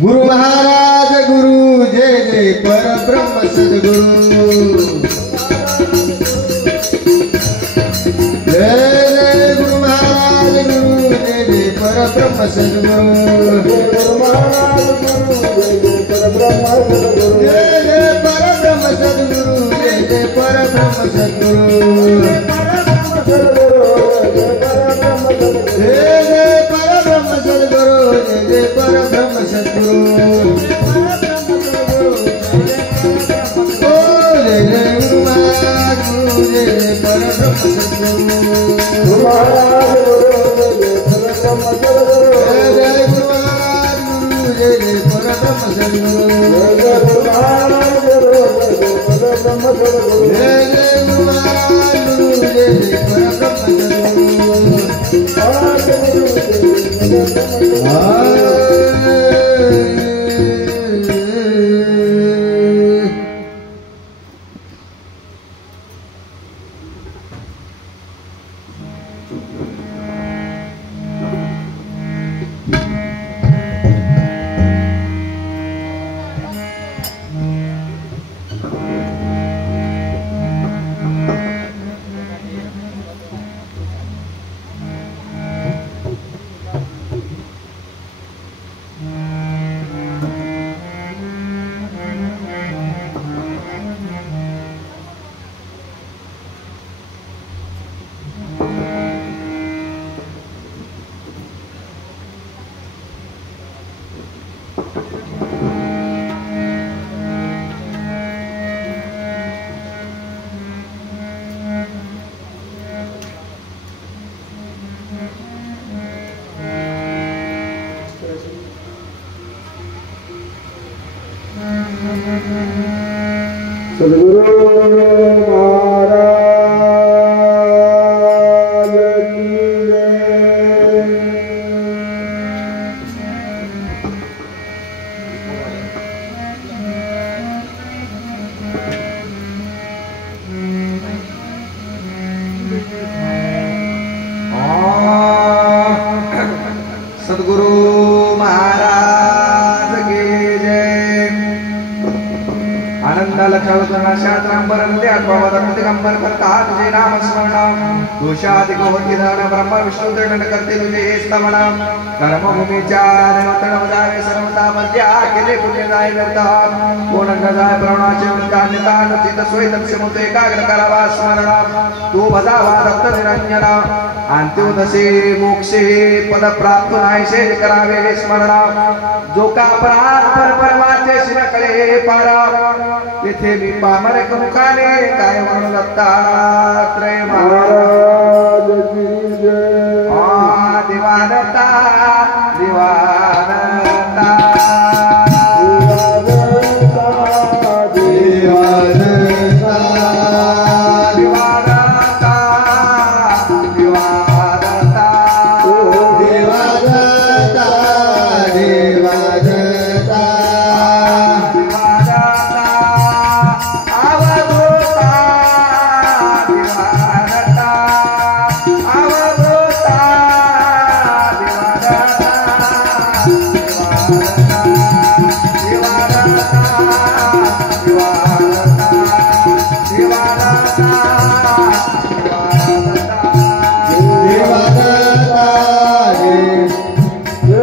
गुरु महाराज गुरु जय जय परब्रह्म सद्गुरु जय जय गुरु महाराज गुरु जय जय परब्रह्म सद्गुरु जय जय परब्रह्म सद्गुरु जय जय परब्रह्म सद्गुरु जय जय परब्रह्म सद्गुरु जय जय परब्रह्म सद्गुरु ओ जय जय गुरु महाराज गुरु जय जय परब्रह्म सद्गुरु महाराज जय जय गुरु महाराज गुरु जय जय परब्रह्म सद्गुरु जय जय महाराज गुरु जय जय परब्रह्म सद्गुरु जय जय गुरु महाराज गुरु जय सद्गुरु महाराज की सद्गुरु महाराज की जय। आनंद लक्षावतरणा शास्त्रांबरंते आत्मवदन्ते कंबर करता तुझे नाम स्मरण दोषाधिक होती दान ब्रह्म विष्णु दंड करते तुझे स्तवन कर्मभूमीच्या देवतण जावे सर्वता मध्या केले पुण्य जाय व्यर्थ कोण न जाय प्रवणाचे वृत्तान्यता चित सोय दक्षमुते एकाग्र करावा स्मरण तू भजावा दत्त निरंजन अंत्योदशे मोक्षे पद प्राप्त नाहीसे करावे स्मरण जो का प्राण परमाचे शिरकळे पारा तेथे मी पामर मुखाने काय म्हणून दत्तात्रय महाराज की जय। दिवानता दिवानता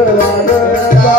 देवादत्ता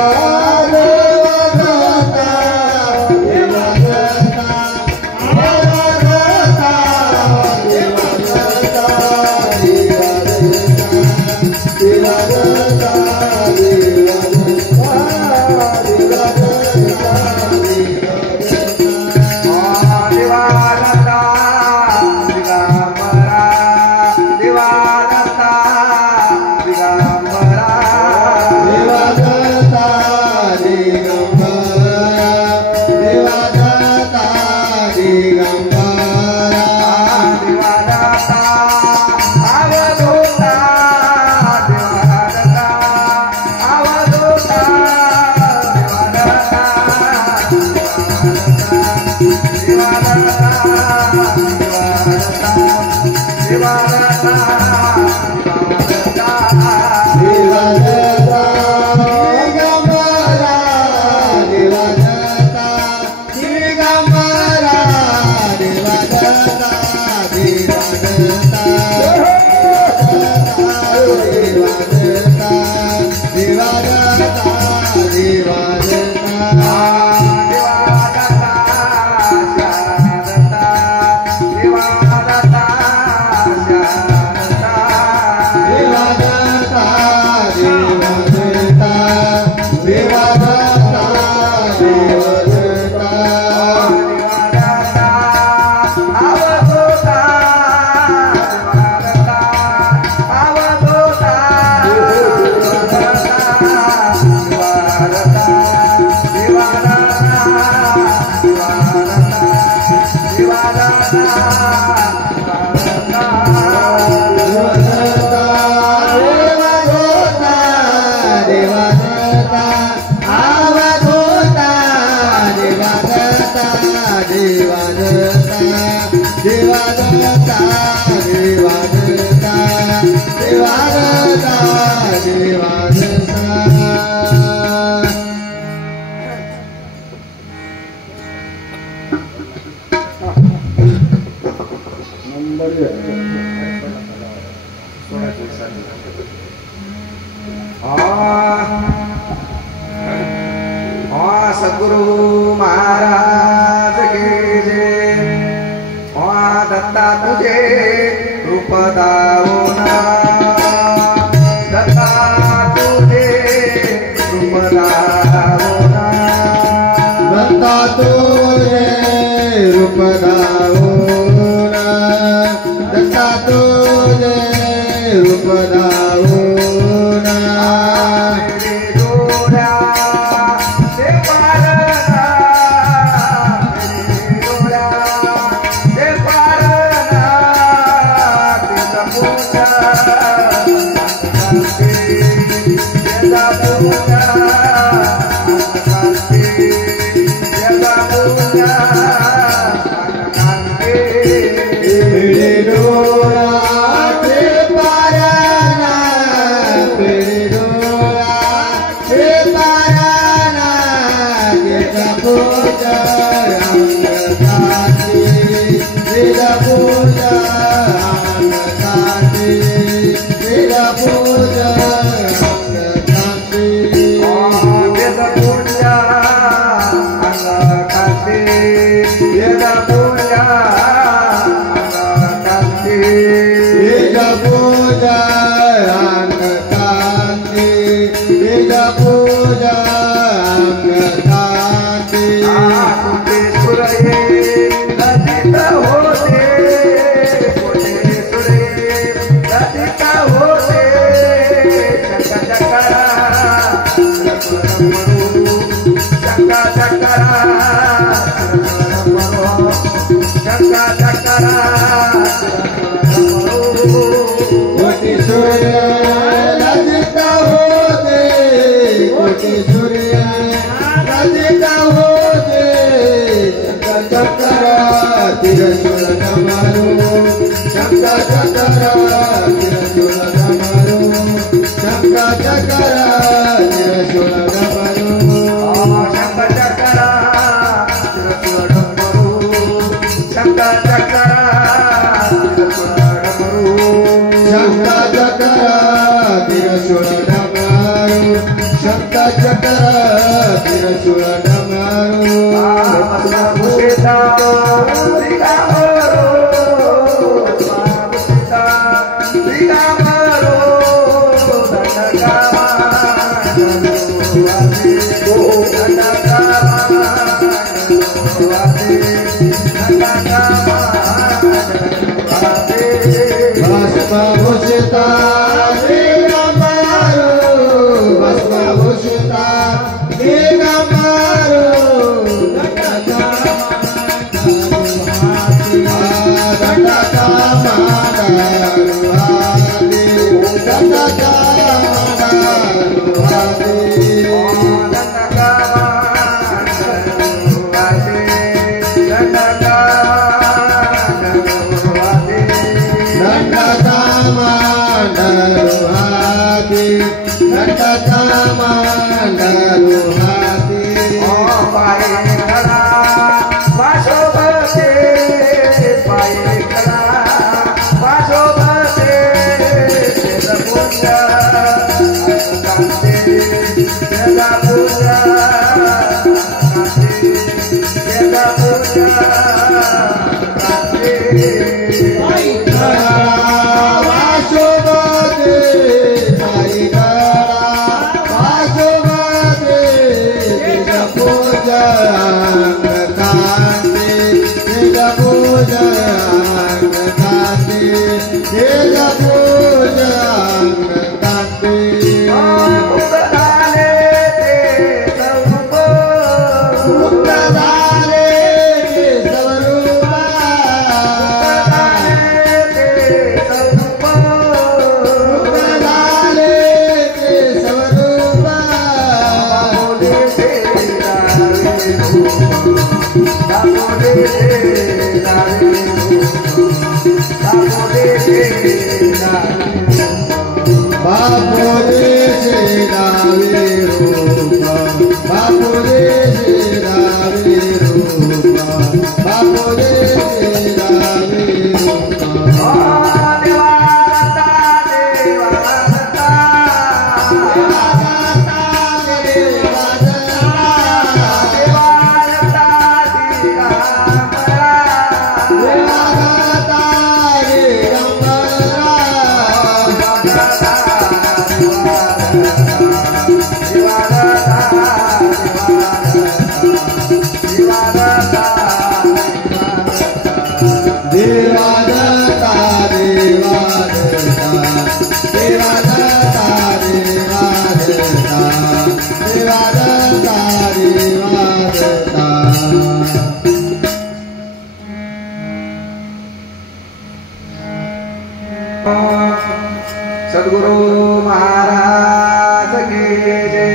आशीर्वाद सद्गुरु महाराज के जय। दत्ता तुझे रूप दावना, दत्ता तुझे रूप दावना, दत्ता तुझे रूप दावना, दत्ता तुझे रूप दावना। सद्गुरु महाराज की जय।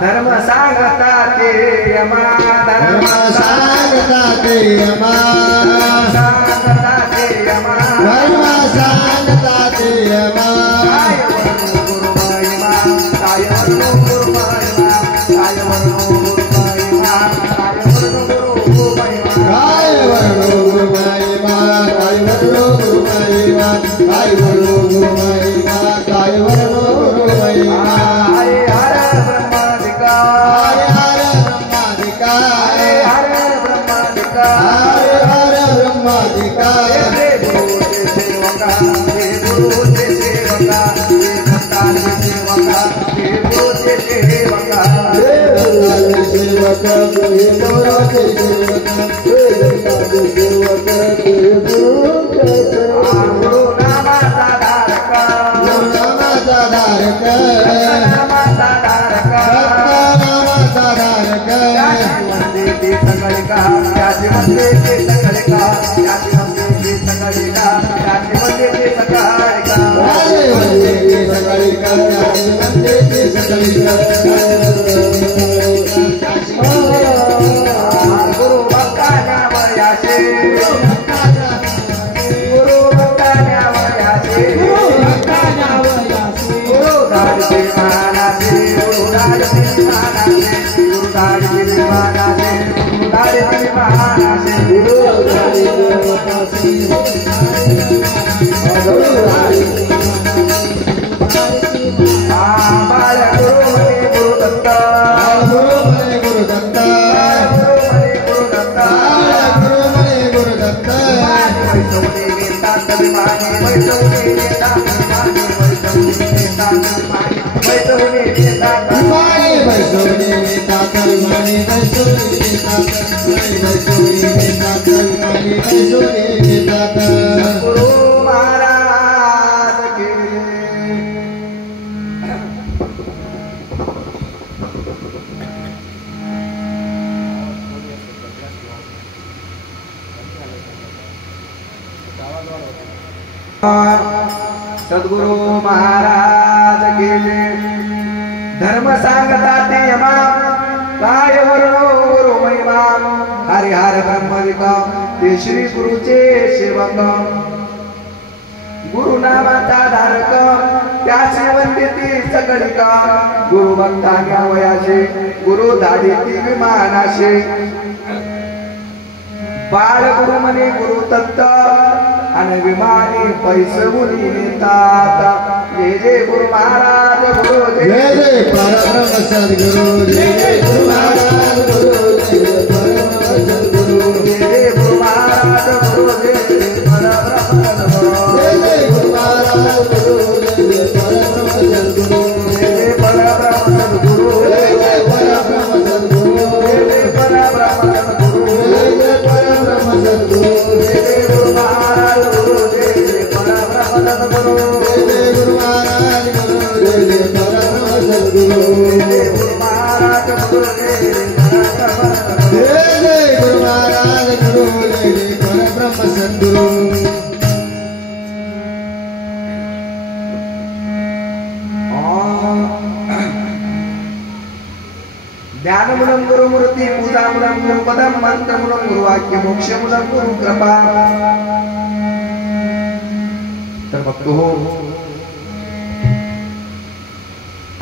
धर्म सांगता ते यमा, धर्म सांगता ते यमा, सांगता ते यमा, धर्म सांगता ते यमा। काय वर्णो गुरु महिमा, काय वर्णो गुरु महिमा, काय वर्णो गुरु महिमा, काय वर्णो गुरु महिमा, काय वर्णो गुरु महिमा, काय वर्णो गुरु महिमा, काय वर्णो गुरु महिमा, काय वर्णो गुरु महिमा। हरे हर ब्रह्मादिका, हरे हर ब्रह्मादिका, हरे हर ब्रह्मादिका, हरे हर ब्रह्मादिका। हे गुरु ते सेवका, हे गुरु ते सेवका, हे दत्ताचे सेवका, हे गुरु ते सेवका, हे दत्ताचे सेवक, हे गुरुचे सेवक, हे दत्ताचे सेवक, हे गुरुचे सेवक। गुरु नामाचा धारक, नामाचा धारक, नामाचा धारक, नामाचा धारक। त्याची वंदे ते सकळिका, त्याची वंदे ते सकळिका, त्याची वंदे ते सकळिका, त्याची वंदे ते सकळिका। राजे वंदे ते सकळिका, त्याची वंदे ते सकळिका। गुरु भक्ताच्या वयाचे, गुरु भक्ताच्या वयाचे, गुरु धाडचे मानाचे, गुरु धाडचे मानाचे, गुरु धाडचे मानाचे, गुरु धाडचे मानाचे, गुरु बाळ गुरु म्हणे गुरु दत्त, गुरु म्हणे गुरु दत्त, गुरु म्हणे गुरु दत्त, गुरु म्हणे गुरु दत्त। वैष्णवने नेतात अभिमानी, वैष्णवने नेतात अभिमानी, वैष्णवने नेतात अभिमानी, वैष्णवने नेतात अभिमानी, वैष्णवने नेतात अभिमानी, वैष्णवने नेतात अभिमानी, वैष्णवने नेतात अभिमानी, वैष्णवने नेतात। गुरु महाराज की सद्गुरु महाराज की जय। धर्म सांगता ते यमा, काय वर्णो गुरु महिमा, हरे हर ब्रह्मविका, ते श्री गुरुचे सेवक, गुरु नामाचा धारक, त्याचे वंदे ते सकळिका, गुरु भक्ताच्या वयाचे, गुरु धाडीती विमानाशे, बाळ गुरु म्हणे गुरु दत्त, आणि विमानी पैसवुनी नेतात। जय जय गुरु महाराज गुरु जय जय परब्रह्म सद्गुरु, जय जय गुरु महाराज गुरु, जय जय परब्रह्म सद्गुरु, जय जय गुरु महाराज गुरु, जय जय परब्रह्म सद्गुरु, जय जय गुरु महाराज गुरु, जय जय परब्रह्म सद्गुरु, जय जय परब्रह्म सद्गुरु, जय जय परब्रह्म सद्गुरु, जय जय परब्रह्म सद्गुरु, जय जय परब्रह्म सद्गुरु, जय जय गुरु महाराज गुरु, जय जय परब्रह्म सद्गुरु, जय जय गुरु महाराज गुरु, जय जय परब्रह्म सद्गुरु, जय जय गुरु महाराज गुरु, जय जय परब्रह्म सद्गुरु। जय जय गुरु महाराज गुरु, जय जय परब्रह्म सद्गुरु। ध्यानमूलं गुरुमूर्ती, पूजामूलं गुरुपदं, मंत्रमूलं गुरुवाक्य, मोक्षमूलं गुरु कृपा। तर भक्त हो,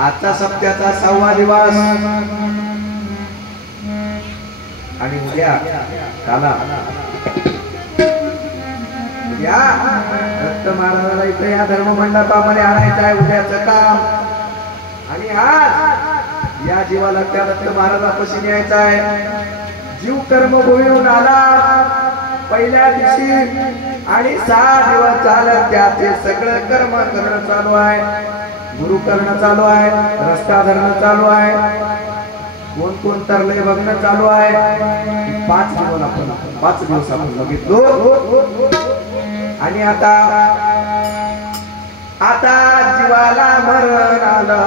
आजचा सप्त्याचा 6वा दिवस आणि उद्या काला उद्या दत्त महाराजाला इथे या धर्म मंडपामध्ये आणायचं आहे उद्याचं काम, आणि आज या जीवाला त्या दत्त महाराजापाशी न्यायचा आहे। जीव कर्मभूमीहून आला पहिल्या दिवशी आणि 6 दिवस झाले त्याचे सगळं कर्म करणं चालू आहे, गुरु करणं चालू आहे, रस्ता धरणं चालू आहे, कोण कोण तरले बघणं चालू आहे। 5 दिवस आपण बघितलो, आणि आता जीवाला मरण आलं,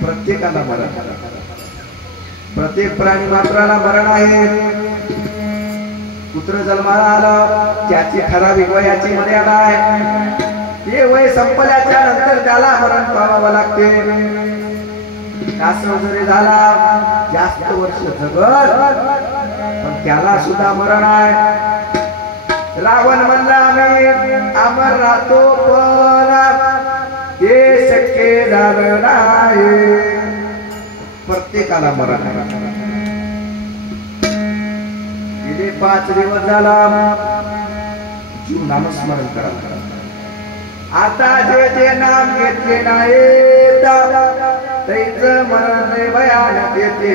प्रत्येकाला मरण आलं, प्रत्येक प्राणी मात्राला मरण आहे। पुत्र जन्माला आलं, त्याची ठराविक वयाची मर्यादा आहे. हे वय संपल्याच्या नंतर त्याला मरण पावावं लागते. असं जरी झाला जास्त वर्ष जगत पण त्याला सुद्धा मरण आहे. रावण म्हणला मी अमर राहतो पण ते शक्य झालं नाही. प्रत्येकाला मरण आहे. गेले 5 दिवस झाला जीव नामस्मरण करा. आता जे जे नाम घेतले नाही त्याचं मरण लय भयानक येते.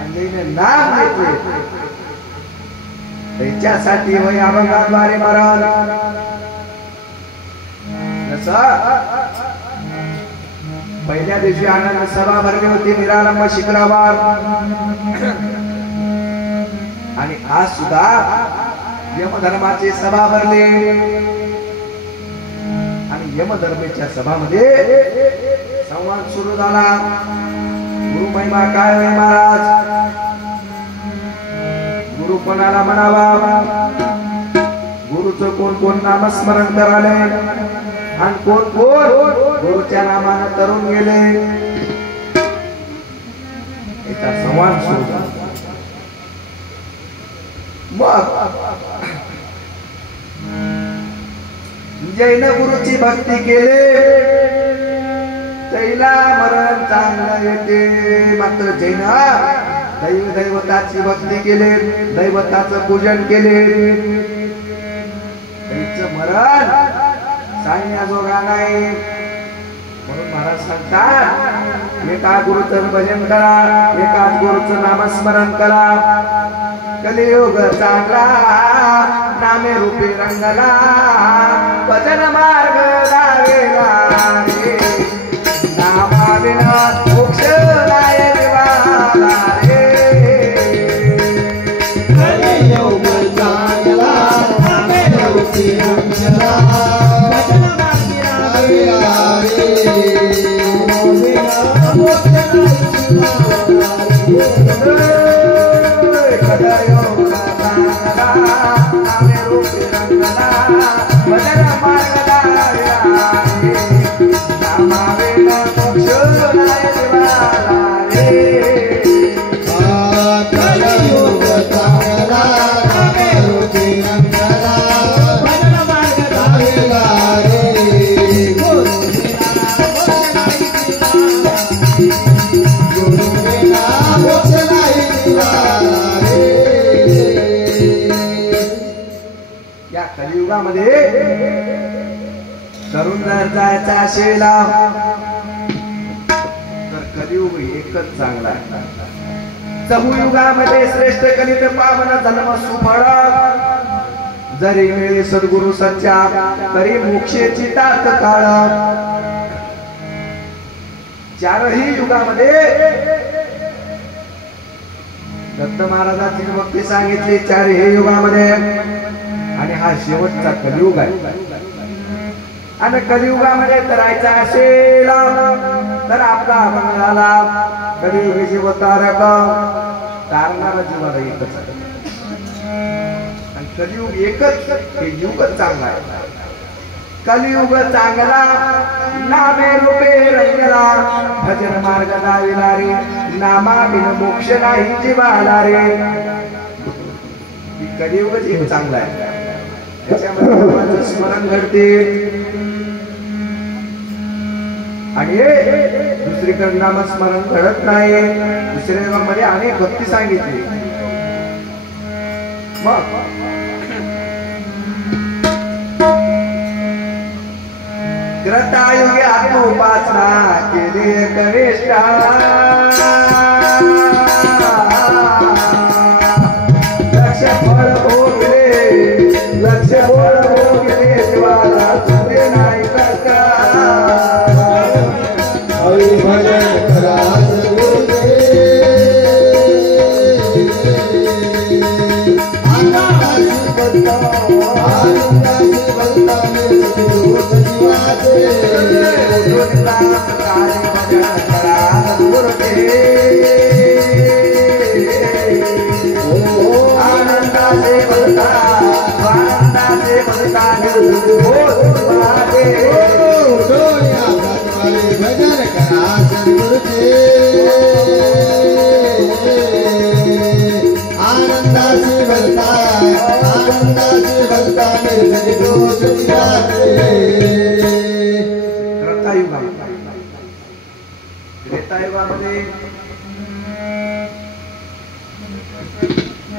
आणि नाम घेतले त्याच्यासाठी वय अभंगाद्वारे मरण. पहिल्या दिवशी आनंद सभा भरली होती निरालंब शिखरावर. आणि आज सुद्धा यमधर्माची सभा भरली. आणि यमधर्मेच्या सभामध्ये संवाद सुरू झाला. गुरु महिमा काय होय महाराज? गुरु कोणाला म्हणावा? गुरुचं कोण कोण नामस्मरण कराले आणि कोण कोण गुरुच्या नामानं तरुण गेले याचा संवाद सुरू झाला. मग जैन गुरुची भक्ती केले त्याला मरण चांगलं येते. मात्र जैन दैवताची भक्ती केले, दैवताचं पूजन केले, त्याचं मरण सांगण्याजोगा नाही. म्हणून महाराज सांगतात एका गुरुचं भजन करा, एकाच गुरुचं नामस्मरण करा. कलियुग चांगला नामे रूपी रंगला, भजन मार्ग लावेला रे. नामाविना मोक्ष नाही निवाला रे. कलियुग चांगला नामे रूपी रंगला, भजन मार्ग लावेला रे. मोक्ष नाही निवाला रे. कलियुगामध्ये तरुण जर जायचा असेल तर कलियुग एकच चांगला आहे. चहुयुगामध्ये श्रेष्ठ कलित पावन जन्म सुफळ. जरी मिळे सद्गुरु सच्चा तरी मोक्षेची तात्काळ. चारही युगामध्ये दत्त महाराजांची भक्ती सांगितली चारही युगामध्ये. आणि हा शेवटचा कलियुग आहे. आणि कलियुगामध्ये तरायचा असेल तर आपला अभंग झाला. कलियुग जीवतारक तारणारा जीवाला एकच आहे. आणि कलियुग एकच हे युगच चांगला आहे. कलियुग चांगला नामे रूपे रंगला, भजन मार्ग लाविला रे. नामाविन मोक्ष नाही जीवाला रे. कलियुगच एक चांगला आहे. त्याच्यामध्ये भगवानचं स्मरण घडते. आणि दुसरीकडे नामस्मरण घडत नाही. दुसऱ्या युगामध्ये अनेक भक्ती सांगितली. मग त्रतायुगे आत्मोपासना केली कनिष्ठा. लक्ष फळ भोगले, लक्ष फळ भोगले जीवाला सुटे नाही कष्टा. हरी भजन करा सद्गुरुचे, आनंदाची बंदा मेरे सद्गुरु सजीवाचे. भजन करा सद्गुरुचे. आनंदाचे म्हणता आनंदाचे म्हणता भजन करा सद्गुरुचे आनंदाचे भरता निर्जोष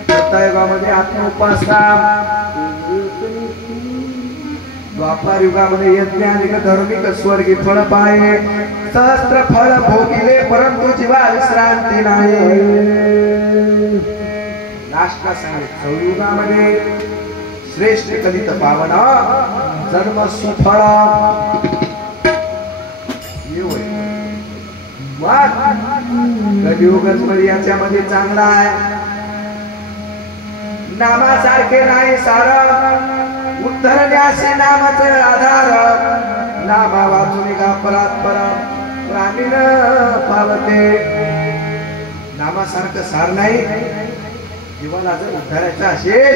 त्रेतायुगामध्ये आत्मोपासना द्वापार युगामध्ये यज्ञ आणि धार्मिक स्वर्गी फळ पाहिले सहस्त्र फळ भोगिले परंतु जीवा विश्रांती नाही नाश्ता सांगितलं सौयुगामध्ये श्रेष्ठ कलित पावन जन्म सुफळ कलियुगामध्ये याच्यामध्ये चांगला आहे नामासारखे नाही सार उद्धरण्याचे नामाचे आधार नामा वाचून का परात्पर प्राणीन पावते नामासारखं सार नाही जीवाला जर उद्धारायचं असेल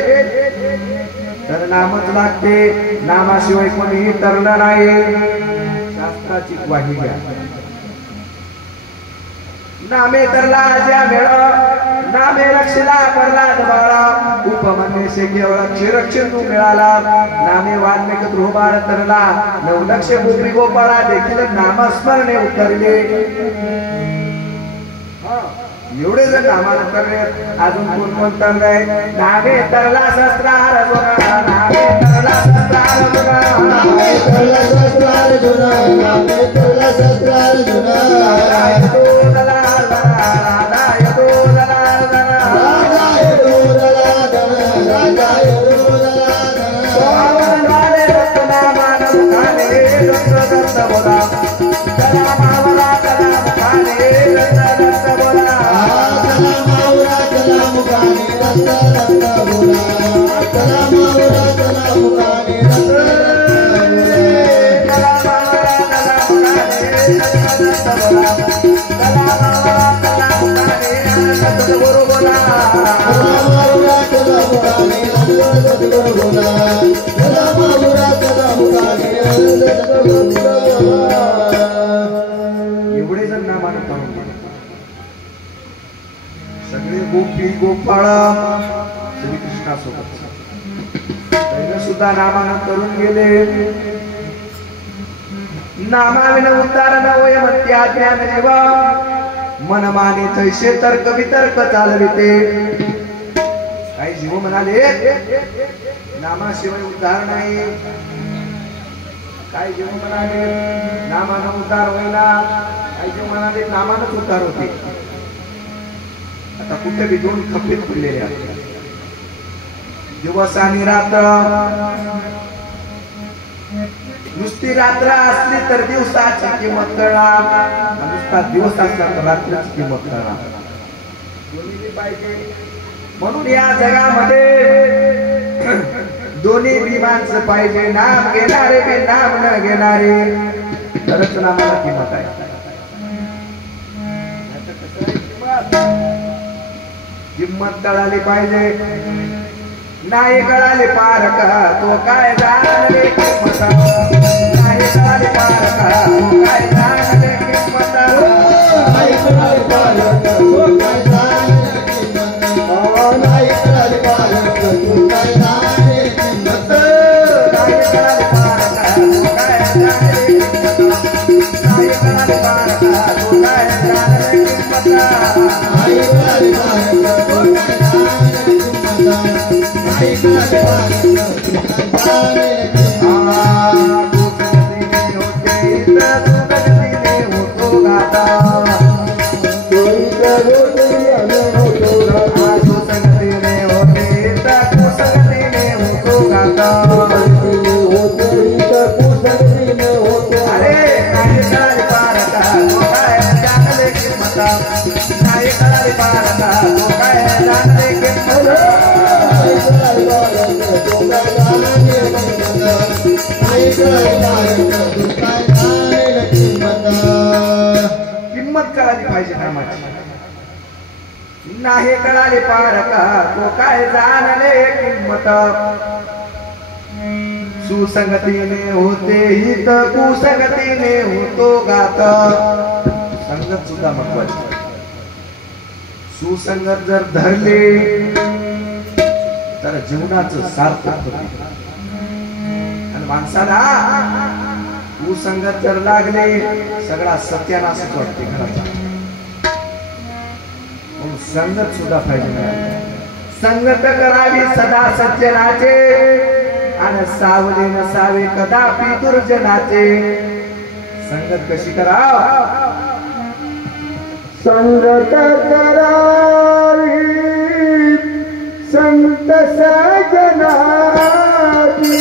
तर नामच लागते नामाशिवाय कोणीही तरलं नाही शास्त्राची ग्वाही घ्या नामे तरला ज्या वेळ नामे रक्षला प्रल्हाद बाळा उपमन्यसे केवळ क्षीरक्षेतू मिळाला नामे वाल्मिक ध्रुवबाळ तरला 9 लक्ष गोपी गोपाळा देखील नामस्मरणे उतरले एवढे जर नामाला तरले अजून कोण तरलंय नामे तरला शस्त्रार जुना नामे तरला शस्त्रार जुना नामे तरला शस्त्रार जुना नामे तरला शस्त्रार जुना एवढे जण नामानं करून गेले सगळे गोपी गोपाळ श्रीकृष्णासोबत सुद्धा नामानं करून गेले नामाविन उद्धार न वय मत्या ज्ञान जीवा मन माने तैसे तर्क वितर्क चालविते काही जीव म्हणाले नामाशिवाय उद्धार नाही काही जीव म्हणाले नामानं उद्धार होईना काही जीव म्हणाले नामानंच उद्धार होते आता कुठे बी दोन खप्पीत पडलेले आहेत दिवस आणि रात्र नुसती रात्र असली तर दिवसाची किंमत कळणार नुसता दिवस असला तर रात्रीची किंमत कळणार म्हणून या जगामध्ये दोन्ही बी माणसं पाहिजे नाम घेणारे बी नाम न घेणारे तरच नामाला किंमत आहे किंमत कळाली पाहिजे नाही कळाले पार का तो काय जाणले किंमत नाही कळाले पार का तो काय जाणले किंमत नाही कळाले पार का तो काय जाणले किंमत नाही कळाले पार का तो काय जाणले किंमत नाही कळाले पार का तो काय जाणले किंमत नाही कळाले पार का तो काय जाणले किंमत नाही कळाले पार का तो काय जाणले किंमत कळाली पाहिजे कामाची नाही कळाले पारका तो काय जाणले किंमत सुसंगतीने होते हित कुसंगतीने होतो गात संगत सुद्धा महत्वाची सुसंगत जर धरले तर जीवनाचं सार्थक होते आणि माणसाला कुसंगत जर लागले सगळा सत्यानाशच वाटते घराचा संगत सुद्धा पाहिजे संगत करावी सदा सज्जनाचे आणि सावली नसावे कदापि दुर्जनाचे संगत कशी कराव संगत करावी संत सजनाची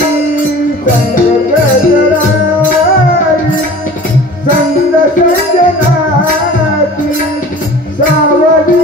संगत करावी संत सजनाची सावली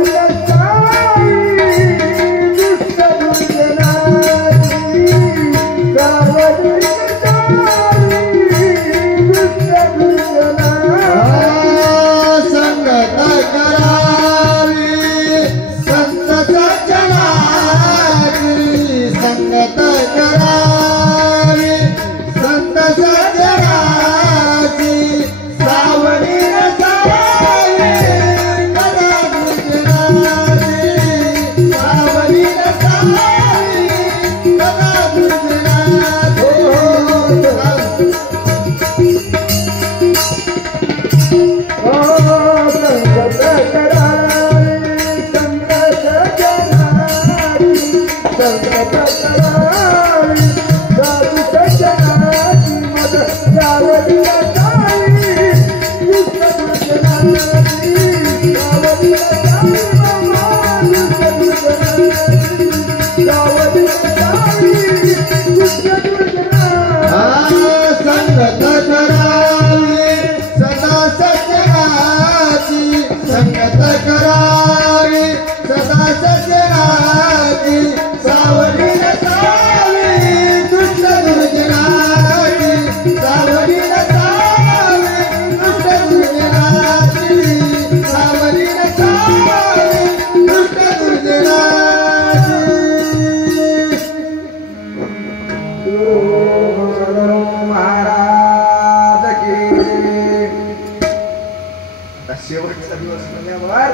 शेवटचा दिवस म्हणल्यावर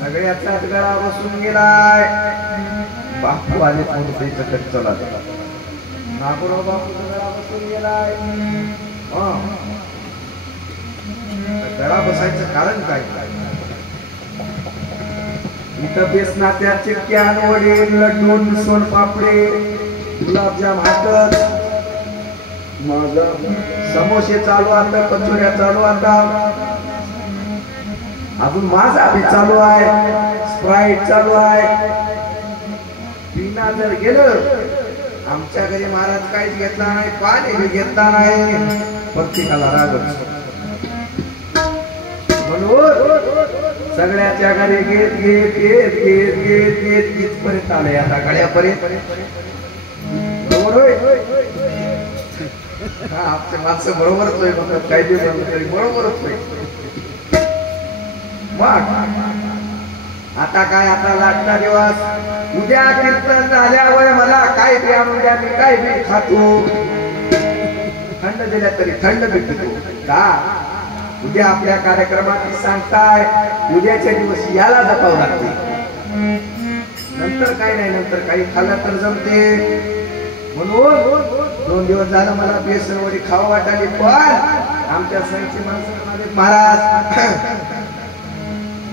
सगळ्याचाच गळा बसून गेलाय बापू आले मूर्तीच्या कट चला नागोराव बापूचा गळा बसून गेलाय गळा बसायचं कारण काय इथं बेसनाच्या चिटक्या वडे लड्डू सोनपापडे गुलाबजाम हातच समोसे चालू आता कचोऱ्या चालू आता अजून माझा बी चालू आहे स्प्राईट चालू आहे पिना जर गेलं आमच्या घरी महाराज काहीच घेतला नाही पाणी बी घेतला नाही प्रत्येकाला रागच म्हणून सगळ्याच्या घरी घेत घेत घेत घेत घेत घेत इथपर्यंत आले आता गळ्यापर्यंत आमचे माणसं बरोबरच होय म्हणतात काही बी म्हणलं तरी बरोबरच होय आता काय आता लाटचा दिवस उद्या कीर्तन झाल्यावर मला काय बी आणून द्या मी काय बी खातो थंड दिल्या तरी थंड भेटतो का उद्या आपल्या कार्यक्रमात सांगताय उद्याच्या दिवस याला जपावं लागते नंतर काय नाही नंतर काही खाल्लं तर जमते म्हणून 2 दिवस झालं मला बेसन वडी खावं वाटाली पण आमच्या संघची माणसं महाराज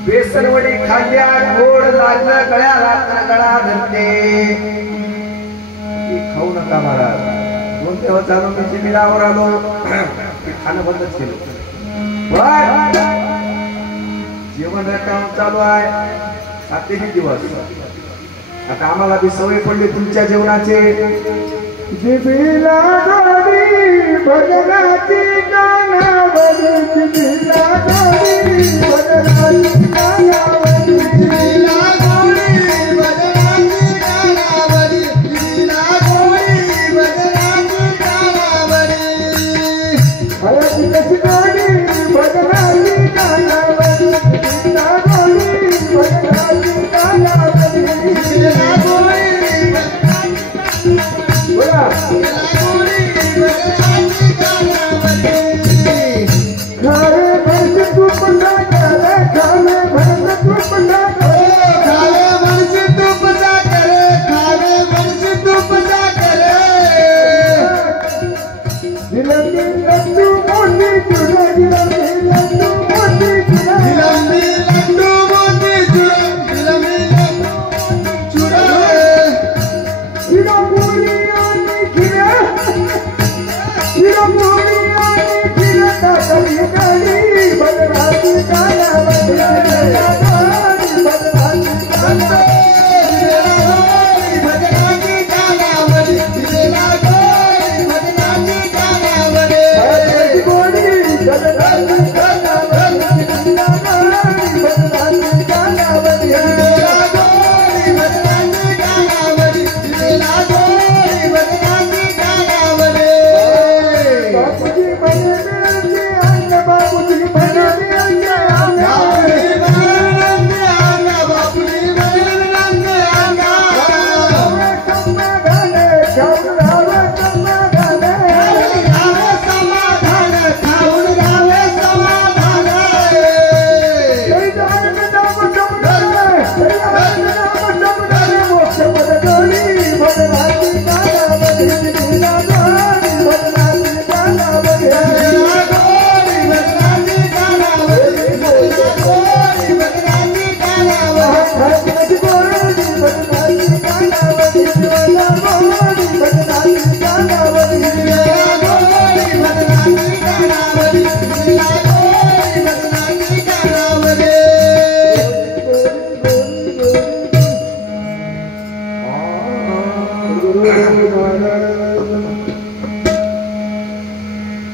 बेसन वडी खाल्ल्या गोड लागलं गळ्याला गळा धरते खाऊ नका महाराज 2 दिवस झालं मी शिबिरावर आलो खाणं बंदच केलं जेवण रकाम चालू आहे 7 दिवस आता आम्हाला बी सवय पडली तुमच्या जेवणाचे जिबिला गोडी भजनाची गाण्यावरी जिबिला गोडी भजनाची गाण्यावरी जिबिला गोडी भजनाची गाण्यावरी जिबिला गोडी भजनाची गाण्यावरी हळदी कशी गोडी भजनाची गाण्यावरी जिबिला गोडी भजनाची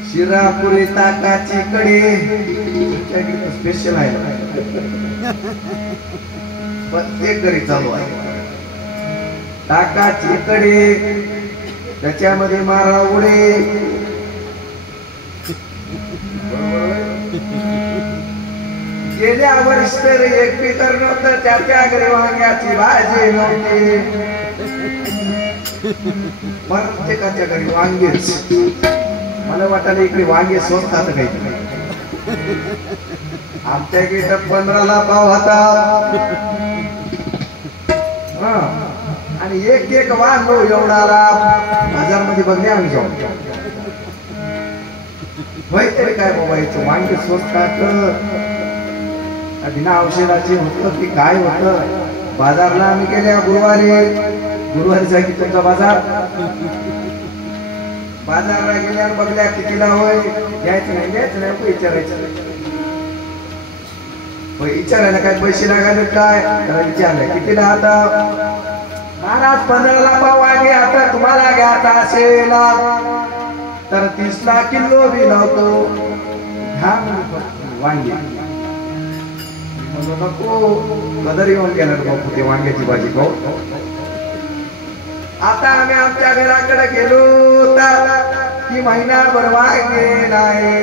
शिरापुरी ताकाची कडी स्पेशल आहे प्रत्येक घरी चालू आहे ताकाची कडी त्याच्यामध्ये मारा उडे गेल्या वर्षी तर एक पिकर नव्हतं त्याच्या घरी वांग्याची भाजी नव्हती प्रत्येकाच्या घरी वांगेच मला वाटायला इकडे वांगे स्वस्तात काही आमच्या इकडे तर 15ला पाव होता आणि एक वांग एवढाला बाजारमध्ये बघणे आम्ही जाऊ होय तरी काय बाबा वांगे स्वस्तात बिना औषधाचे होतं की काय होतं बाजारला आम्ही गेल्या गुरुवारी जागी तुमचा बाजारला गेल्यावर बघल्या कितीला होय घ्यायचं नाही विचारायला काय पैसे लागायले काय विचारलं कितीला आता महाराज 15ला पाव वांगे आता तुम्हाला घ्यायचा असेल तर 30ला किलो बी लावतो वांगे नको कदर येऊन गेला बापू ते वांग्याची भाजी खाऊ आता आम्ही आमच्या घराकडे गेलो की महिनाभर वांगे नाही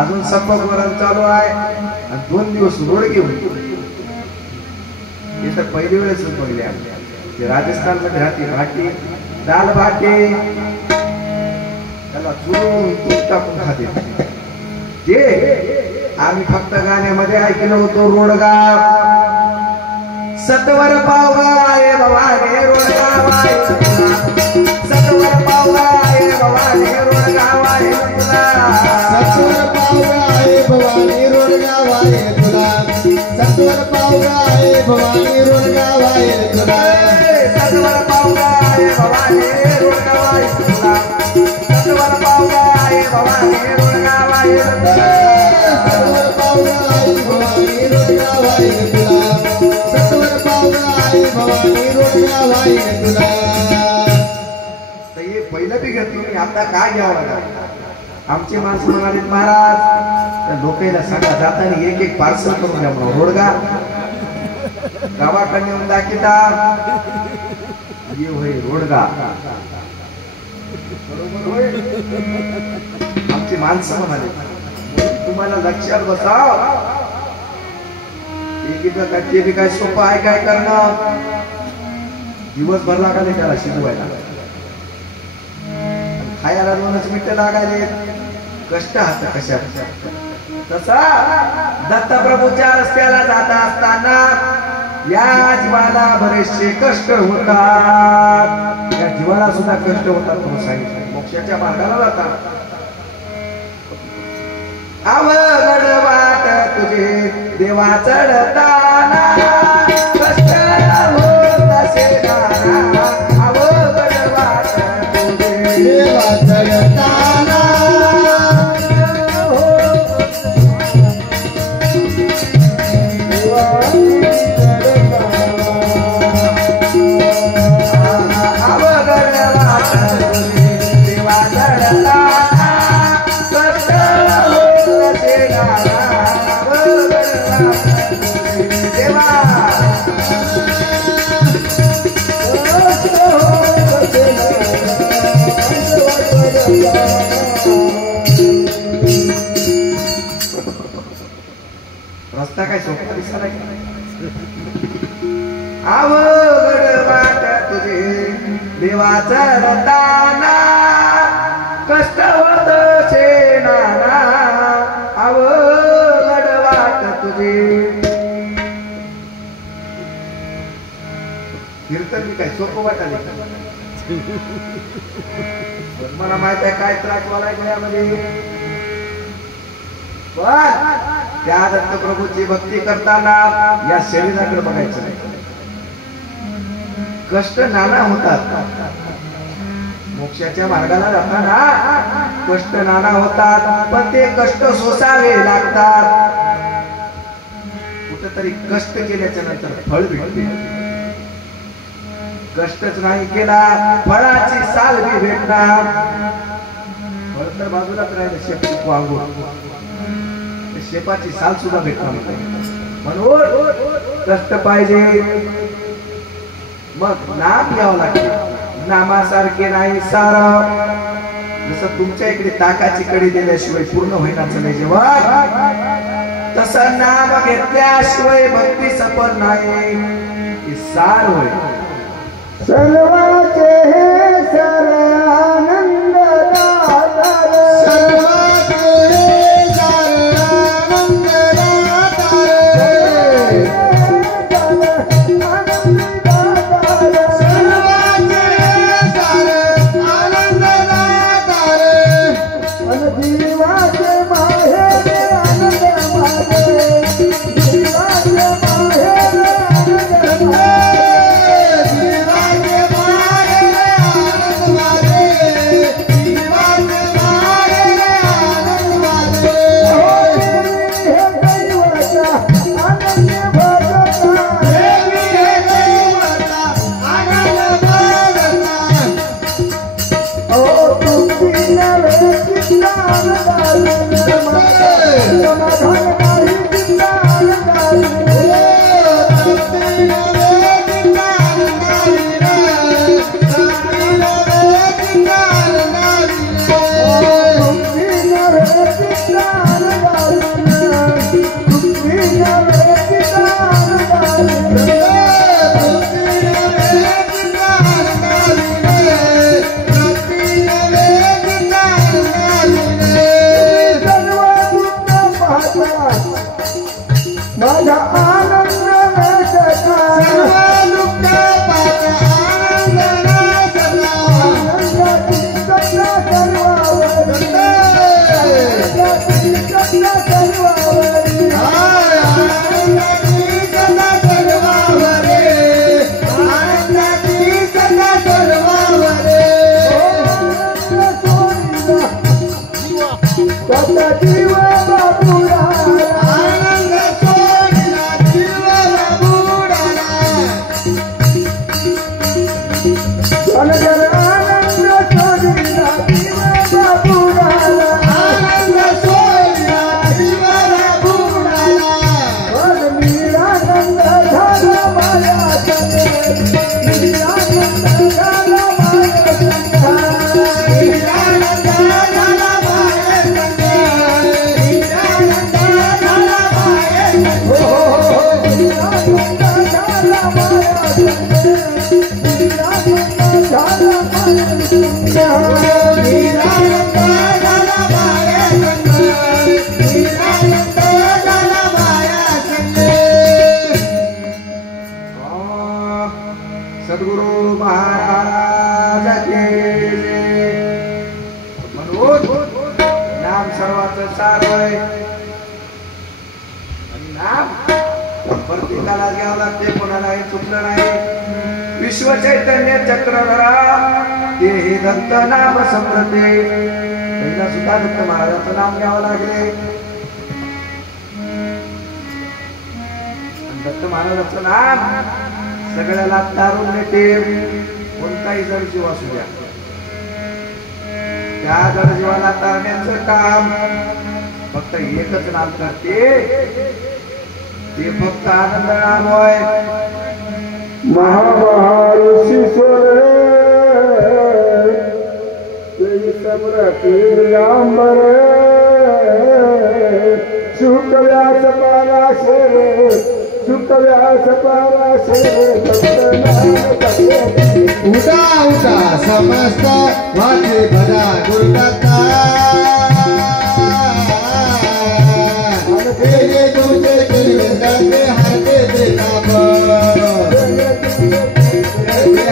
अजून सपक वरण चालू आहे आणि 2 दिवस रोड घेऊन हे तर पहिली वेळेस बघले आम्ही राजस्थान मध्ये राहते भाटी दाल भाटी त्याला चुरून तूप टाकून खाते ते आम्ही फक्त गाण्यामध्ये ऐकलं होतो रोडगाव सत्वर पावगाय भवाने रोडगाव आहे सत्वर पावगाय भवाने रोडगाव आहे तुला सत्वर पावगाय भवानी रोडगाव आहे तुला सत्वर पावगाय भवानी रोडगाव आहे तुला सत्वर पावगाय भवाने रोडगाव आहे तुला सत्वर पावगाय भवाने रोडगाव आहे तुला सत्वर पावगाय भवानी रोडगाव आहे तुला सत्वर पावगाय भवानी रोडगाव आहे तुला हे पहिलं बी घेतलो मी आता काय घ्यावं लागला आमचे माणसं म्हणाले महाराज त्या लोकांना सांगा जाताना एक पार्सल करून द्या म्हणून रोडगा गावाकडे येऊन दाखिता ये होय रोडगा बरोबर होय आमची माणसं म्हणाले तुम्हाला लक्षात बसाव ते बी काय सोपं आहे काय करणं दिवसभर लागाले त्याला शिजवायला खायला 2 मिनिटं लागायले कष्ट हात कशा तसा दत्तप्रभूच्या रस्त्याला जात असताना या जीवाला बरेचसे कष्ट होतात या जीवाला सुद्धा कष्ट होतात म्हणून सांगितलं मोक्षाच्या मार्गाला जातात अवघड वाट तुझे देवा चढताना कष्ट होत असे नाना अवघड वाट तुझे देवा चढताना अवघड वाट तुझे देवा चढताना कष्ट होत असे नाना अवघड वाट तुझे देवा रस्ता काय सोपा दिसला अवघड वाट तुझे देवाचा रताना कष्ट होत असे नाना अवघड वाट तुझे कीर्तन काय सोपं वाटाले मला माहित आहे काय त्रास वाला गळ्यामध्ये पण त्या दत्तप्रभूची भक्ती करताना या शरीराकडे बघायचं नाही कष्ट नाना होतात मोक्षाच्या मार्गाला जाताना कष्ट नाना होतात पण ते कष्ट सोसावे लागतात कुठेतरी कष्ट केल्याच्या नंतर फळ भेटते कष्टच नाही केला फळाची साल बी भेटणार फळ तर बाजूलाच राहिले शेप वांगून शेपाची साल सुद्धा भेटणार म्हणून कष्ट पाहिजे मग नाम घ्यावं लागते नामासारखे नाही सार जसं तुमच्या इकडे ताकाची कडी दिल्याशिवाय पूर्ण होईनाच नाही जेव्हा तसं नाम घेतल्याशिवाय भक्ती सफल नाही सार होय सर्वाचे हे सर आनंद दातार सर्वाचे हे सर आनंद दातार सर्वाचे हे सर आनंद दातार अन जीवाचे माहेर आनंद माझे जीवाचे माहेर आनंद सद्गुरु महाराज के म्हणून नाम सर्वाचं सार होय नाम प्रत्येकाला घ्यावं लागते कोणालाही चुकलं नाही विश्व चैतन्य चक्रधरा ते हे दत्त नाम समृद्धी त्यांना सुद्धा दत्त महाराजाचं नाम घ्यावं लागले दत्त महाराजाचं नाम सगळ्याला तारून नेते कोणताही जर जीव असू द्या त्या जर जीवाला तारण्याचं काम फक्त एकच नाम करते ते फक्त आनंद नाम होय महामहाऋषीश्वर दिगंबर शुकव्यास पाराशर शुकव्यास पाराशर उठा उठा समस्त वाचे भजा गुरुदत्ता तेरे तुझे दिलदे हरते देता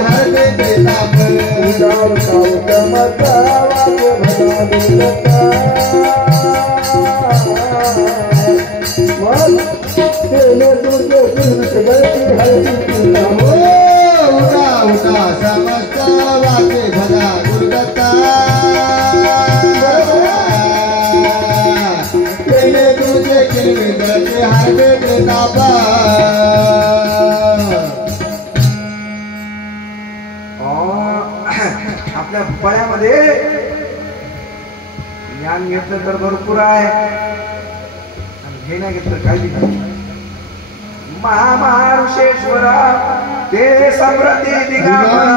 हरते देता उदार काल कमता वाचे भजा गुरुदत्ता तेरे तुझे दिलदे हरते उठा उठा समस्त वाचे भजा गुरुदत्ता तेरे तुझे दिलदे हरते देता ज्ञान घेतलं तर भरपूर आहे आणि हे नाही घेतलं काही नाही. महामारुषेश्वर ते समृद्धी दिगंबर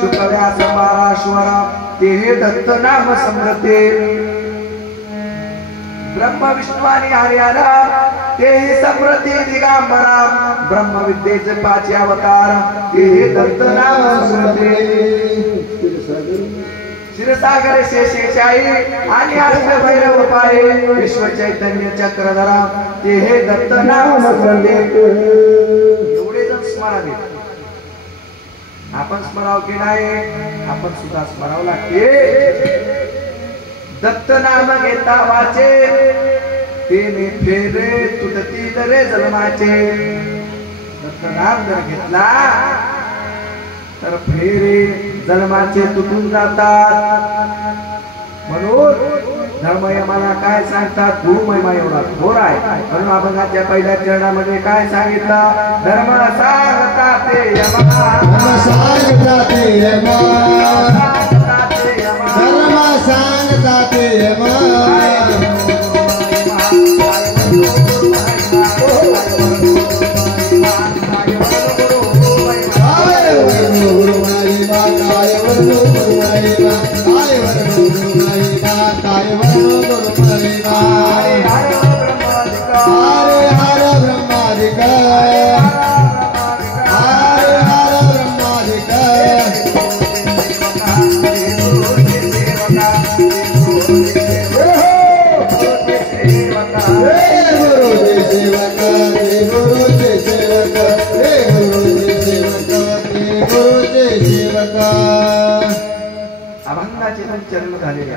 शुकव्यास पाराश्वर ते दत्त नाम समृद्धी ब्रह्म विष्णू आणि हरियाणा ते समृद्धी दिगंबरा ब्रह्मविद्येचे 5 अवतार ते दत्त नाम समृद्धी क्षीरसागर शेषशाही आणि अष्टभैरव पाहे विश्व चैतन्य चक्रधरा ते हे दत्त नाम समृद्धी. एवढे जण स्मरावे आपण स्मराव की नाही आपण सुद्धा स्मराव लागते. दत्त नाम घेता वाचे तेने फेरे तुटतील रे जन्माचे. दत्त नाम जर घेतला तर फेरे जन्माचे तुटून जातात. म्हणून धर्मय मला काय सांगतात गुरुमहिमा एवढा थोर आहे. म्हणून अभंगाच्या पहिल्या चरणामध्ये काय सांगितलं धर्म सांगतात ते यमा सांगतात ते यमा धर्म सांगतात ते यमा अभंगाचे चरण झालेले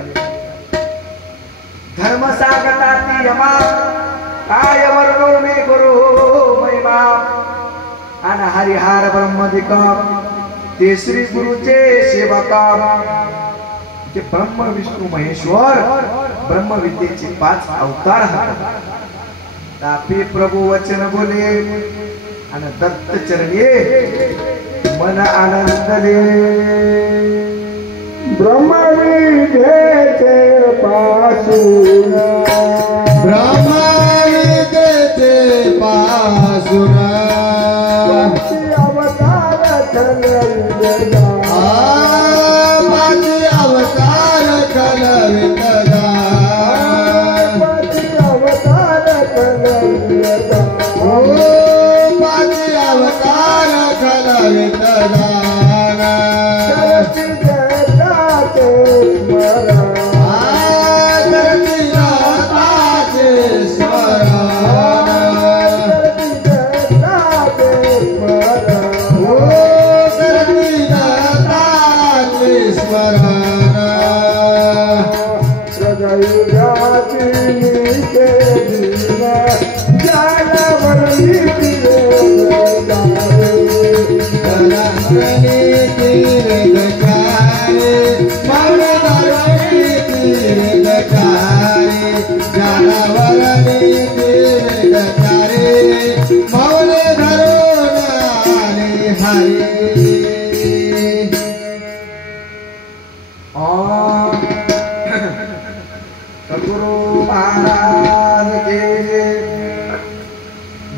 धर्म सांगतात यमा काय वर्णो मी गुरु महिमा आणि हरिहार ब्रह्मदिक ते श्री गुरुचे सेवका. ते ब्रह्म विष्णू महेश्वर ब्रह्मविद्येचे 5 अवतार तापे प्रभू वचन बोले आणि दत्त चरणे मन आनंदले. ब्रह्मविद्येचे पासून ब्रह्मविद्येचे पासून अवतार कलविदा 5 अवतार कलविदा 5 अवतार कलविदा 5 अवतार कलविदा.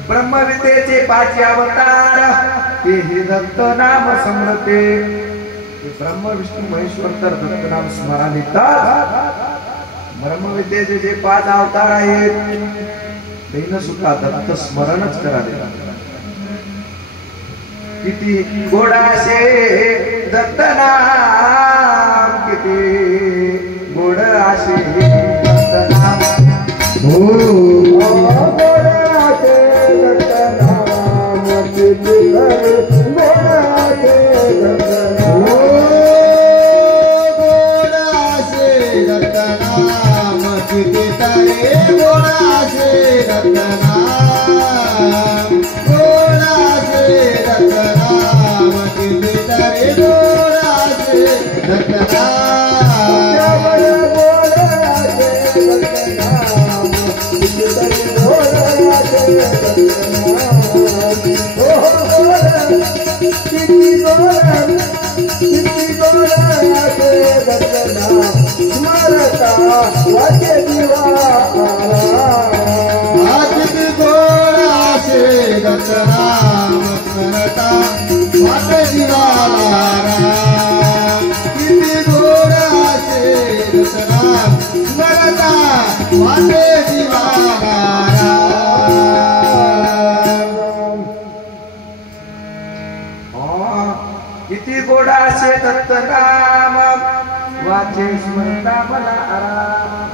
ब्रह्मविद्येचे 5 अवतार ते हे दत्त नाम समृते. ब्रह्म विष्णू महेश्वर तर दत्त नाम स्मरण येतात. ब्रह्मविद्येचे जे 5 अवतार आहेत ते सुद्धा दत्त स्मरणच करावे. किती गोडाशे दत्त नाम किती गोड आशे दत्त नाम स्मरता वाचे दिवारा किती गोड आसे दत्तनाम स्मरता वाचे दिवारा किती गोड आसे दत्तनाम स्मरता वाचे दिवारा किती गोडाशे दत्तनाम वाचे स्मरता मला आराम.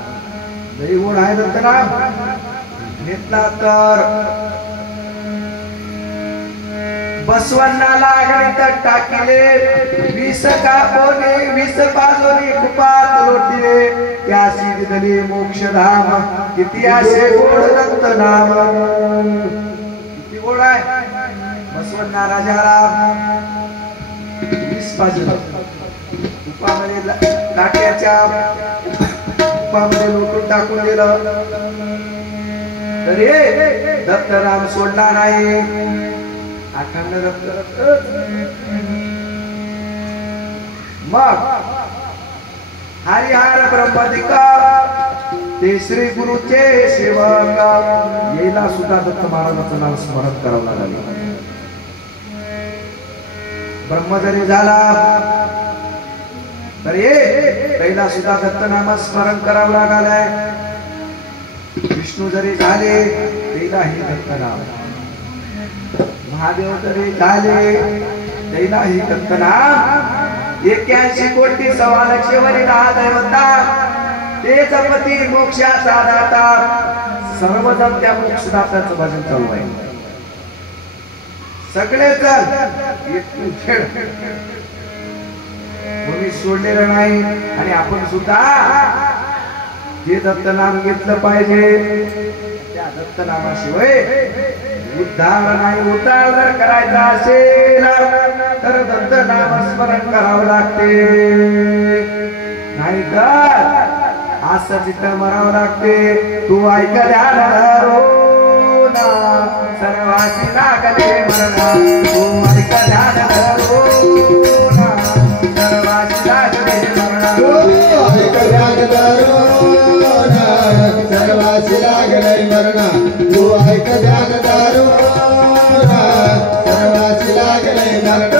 लई गोड आहे दत्तनाम घेतला तर बसवण्णा लागणीत टाकिले 20 कापोने 20 बाजोनी कुपात लोटिले त्यासी दिले मोक्षधाम. किती आशे गोड दत्तनाम किती गोड आहे बसवण्णा राजाला 20 बाजूला उपामध्ये लाट्याच्या उपामध्ये लोटून टाकून दिलं तरी दत्तनाम सोडला नाही. अखंड रक्त मग हरिहर ब्रह्मदिक ते श्री गुरुचे सेवक येला सुद्धा दत्त महाराजांचं नाव स्मरण करावं लागलं. ब्रह्म जरी झाला तर त्याला सुद्धा दत्तनाम स्मरण करावं लागलंय. विष्णू जरी झाले त्याला हे दत्तनाम. महादेव जरी झाले त्याला हे दत्तनाम. 81 कोटी 1.25 वरी दैवता ते जपती मोक्षाचा दाता. सर्वजण त्या मोक्षदात्याचं भजन चालू आहे. सगळे जण कोणी सोडलेलं नाही. आणि आपण सुद्धा जे दत्तनाम घेतलं पाहिजे त्या दत्तनामाशिवाय उद्धार नाही. उद्धार जर करायचा असेल तर दत्तनाम स्मरण करावं लागते. नाही तर असं तिथं मरावं लागते. तू ऐक ध्यान धरून सर्वासी लागले मरणा. तू ऐक ध्यान धरून सर्वासी लागले मरणा. तू ऐक ध्यान धरून सर्वासी लागले मरणा. तू ऐक ध्यान धरून सर्वासी लागले मरणा.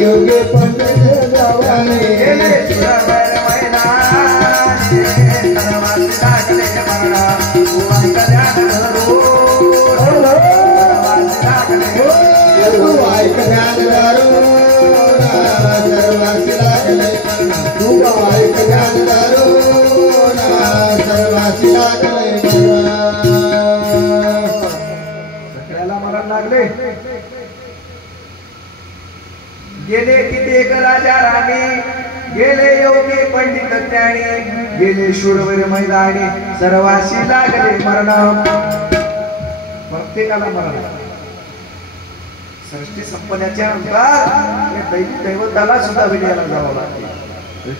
योगी पंडित जवानी गेले सुरवर मैदानी सर्वासी लागले मरणा. तू ऐक ध्यान धरून सर्वासी लागले. तू ऐक ध्यान धरून सर्वासी लागले मरणा. तू ऐक ध्यान धरून सर्वासी लागले मरणा. सगळ्याला मरण लागले. गेले कित्येक राजा राणी गेले योगी पंडित ज्ञानी गेले शूरवीर मैदानी सर्वासी लागले मरण. प्रत्येकाला मरण. सृष्टी संपण्याच्या नंतर दैवताला सुद्धा विजयाला जावं लागते.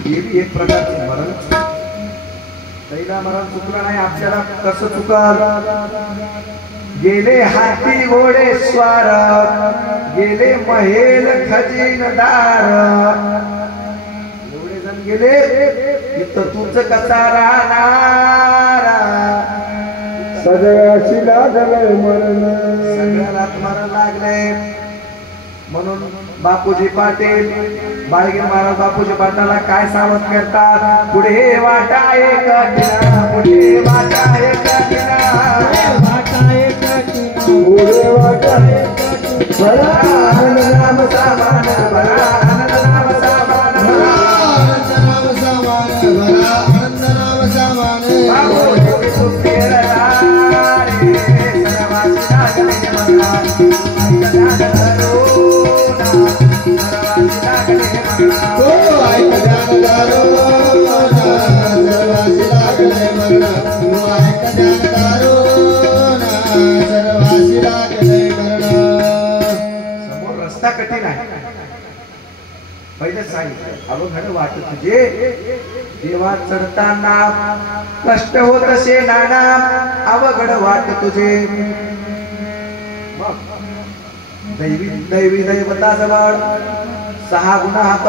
हे एक प्रकारचे मरण. दैला मरण चुकलं नाही आपल्याला कसं चुकल. गेले हाती घोडे स्वार गेले महेल खजिनदार. एवढे जण गेले इथं तुझं कसा राहणार. सगळ्याची लागले मरण. सगळ्यालाच मरण लागले. म्हणून बापूजी पाटील बाळगी महाराज बापूजी पाटलाला काय सावध करतात. पुढे वाटा एक किना पुढे वाटा एक किना पुढे वाटा बरा आनंद नाम सामान बरा आनंद नाम सामान बरा आनंद नाम सामान बरा आनंद नाम सामान. बाबू योगी सुखी रडारे सर्वासी लागले मरणा. ऐक ध्यान धरून सुद्धा कठीण आहे. पहिलेच सांगितलं अवघड वाट तुझे देवा चढताना कष्ट होत असे नाना अवघड वाट तुझे. दैवी दैवताजवळ 6 गुणा हात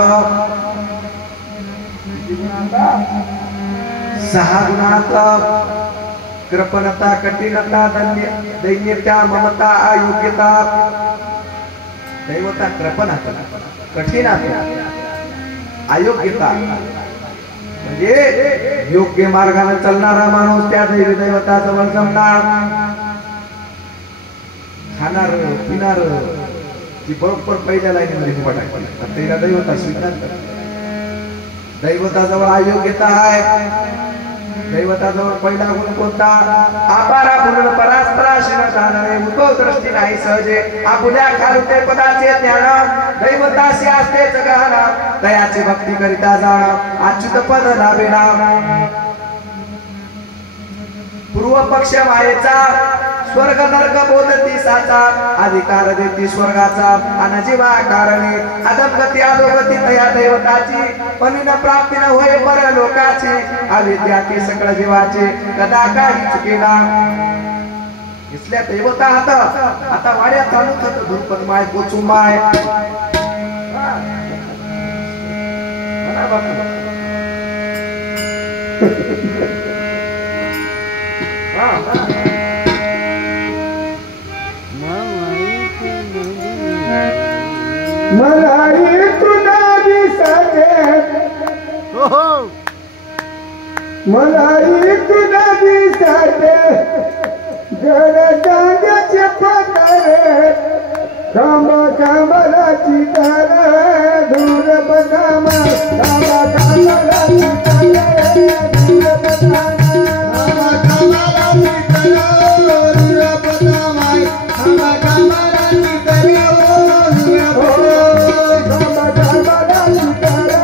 6 गुणात कृपणता कठीणता दैन्यता ममता अयोग्यता. दैवता कृपणता कठीणता अयोग्यता म्हणजे योग्य मार्गाने चालणारा माणूस त्या दैवी दैवताजवळ जमणार. खाणार पिणार ती बरोबर पहिल्या लाईनीमध्ये उभा टाकली तिला दैवता स्वीकार कर. दैवताजवळ अयोग्यता आहे. दैवताजवळ पहिला गुण कोणता? आपारा पुनर् परास्पराशिन जाणणे उद्भव दृष्टी नाही सहजे आपुल्या खालुते पदाचे ज्ञान दैवताशी असते जगाना दयाची भक्ती करिता जाण अच्युत पद लाभेना. पूर्व पक्ष मायेचा स्वर्ग नरक बोधती साचा अधिकार देती स्वर्गाचा अनजीवा कारणे अधमगती अधोगती तया दैवताची पण प्राप्ती न होय पर लोकाची अविद्या ते सकळ जीवाचे कदा काही चुकेना. इसल्या दैवता आता वाड्या चालू थत धुरपत माय पोचू माय. मलाई तुला दिसते मलाई तुला दिसते गरजांचे पदरे कामा कामाची तारे धूर बदामा कामा कामाची तारे धूर बदामा कामा कामाची तारे धूर बदामा कामा कामाची तारे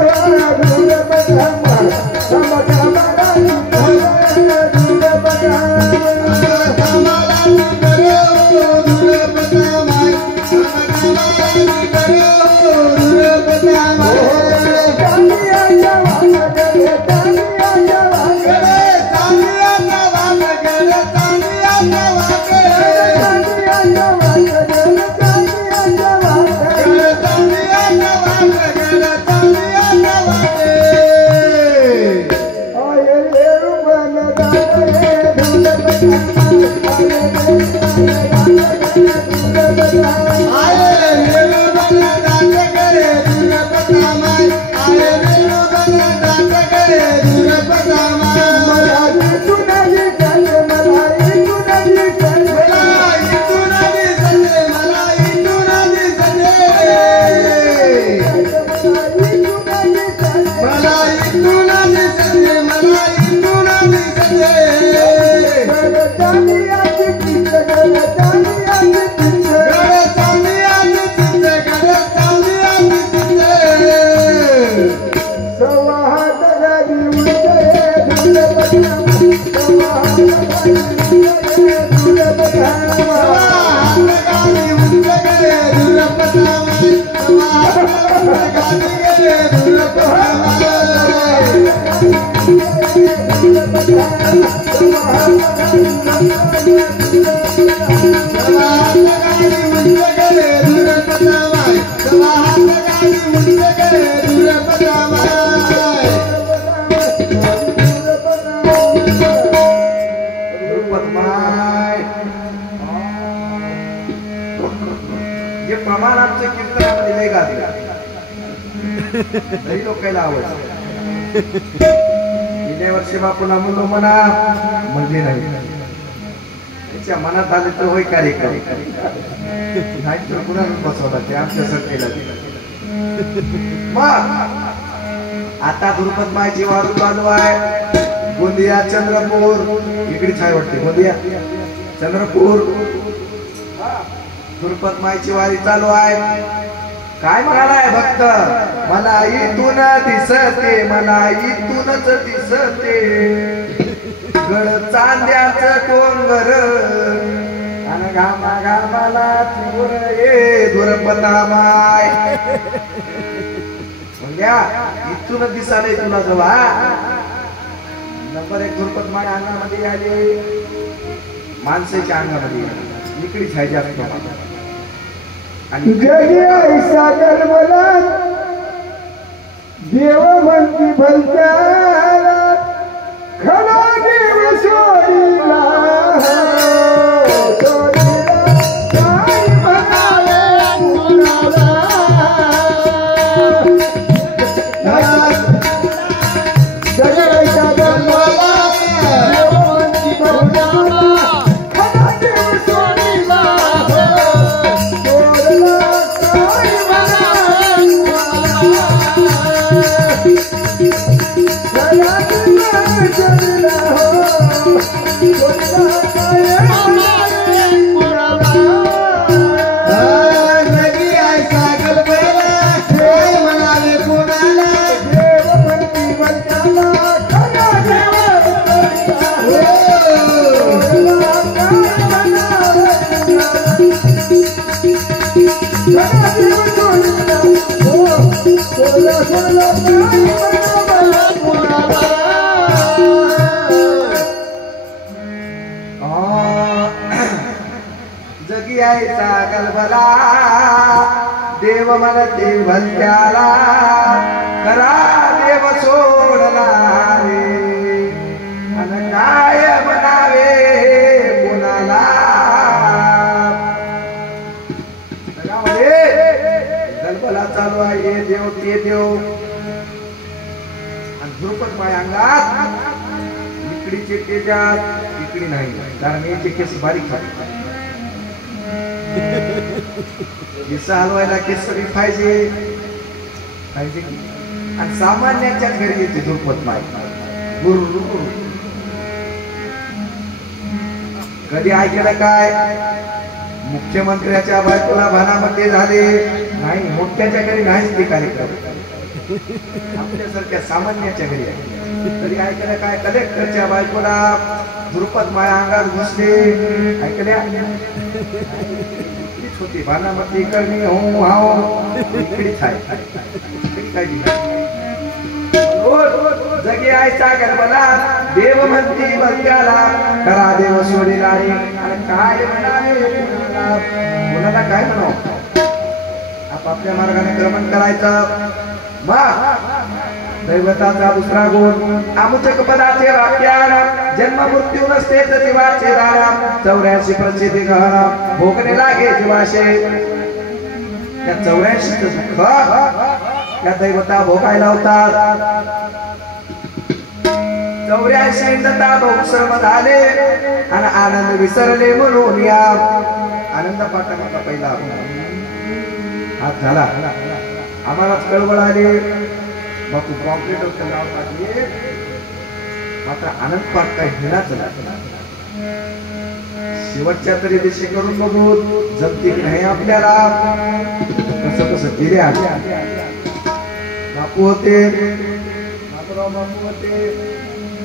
गेल्या वर्षी बापूला म्हणलो म्हणा म्हणजे नाही त्याच्या मनात आले तर होय कार्यक्रम नाही तर कुणाला बसवला ते आमच्यासाठी मग आता दुर्पद मायची वारू चालू आहे. गोंदिया चंद्रपूर इकडेच आहे वाटते. गोंदिया चंद्रपूर दुर्पद मायची वारी चालू आहे. काय म्हणालाय भक्त? मला इथून दिसते मला इथूनच दिसते गड चांद्याच डोंगर आणि घामा घामाला चोर ये दुर्पतामाय म्हणजे इथूनच दिसाले तुला जवळ नंबर 1 दुर्पतमाय अंगामध्ये आले माणसाच्या अंगामध्ये इकडे छाय जास्त आणि जगी ऐसा गलबला देव म्हणती भलत्याला खरा देव सोडीला काय म्हणाले कुणाला जगी ऐसा गलबला देव म्हणती भलत्याला खरा देव सोडीला जगी आईचा गलबला देव म्हणते भलत्याला खरा देव सोडला रे आणि काय म्हणावे कोणाला गलबला चालू आहे हे देव ते देव आणि द्रुपदमाय अंगात इकडीचे तेजात इकडे नाही कारण याचे केस बारीक आहे केस हलवायला केसरी पाहिजे पाहिजे आणि सामान्याच्या घरी येते द्रुपदमाय गुरु कधी ऐकलं काय मुख्यमंत्र्याच्या बायकोला भानामध्ये झाले नाही मोठ्याच्या घरी नाहीच ते कार्यक्रम आपल्यासारख्या सामान्याच्या घरी आहे तरी ऐकलं काय कलेक्टरच्या बायकोला द्रुपदमाय अंगात घुसले ऐकल्या होती भानामध्ये करणी हो हाव इकडेच आहे जगी आयचा गलबला देव म्हणती भलत्याला खरा देव सोडीला रे आणि काय म्हणावे कोणाला काय म्हणावं आपापल्या मार्गाने क्रमण करायचं दैवताचा दुसरा गुण आमुचक पदाचे वाक्यान जन्म मृत्यू नसतेच जीवाचे दान 84 प्रसिद्धी गहन भोगणे लागे जीवाशे त्या 84 दुःख त्या दैवता भोगायला होतात 84 इंदता बहुश्रम झाले आणि आनंद विसरले म्हणून या आनंद पाठाचा पहिला हात झाला आम्हालाच कळवळ आली बापू कॉम्प्लीट होतं नाव टाकले मात्र आनंद पाठ काय घेणार शेवटच्या तरी दिशे करून बघू जमते की नाही आपल्याला कसं कसं गेले बापू होते बापू होते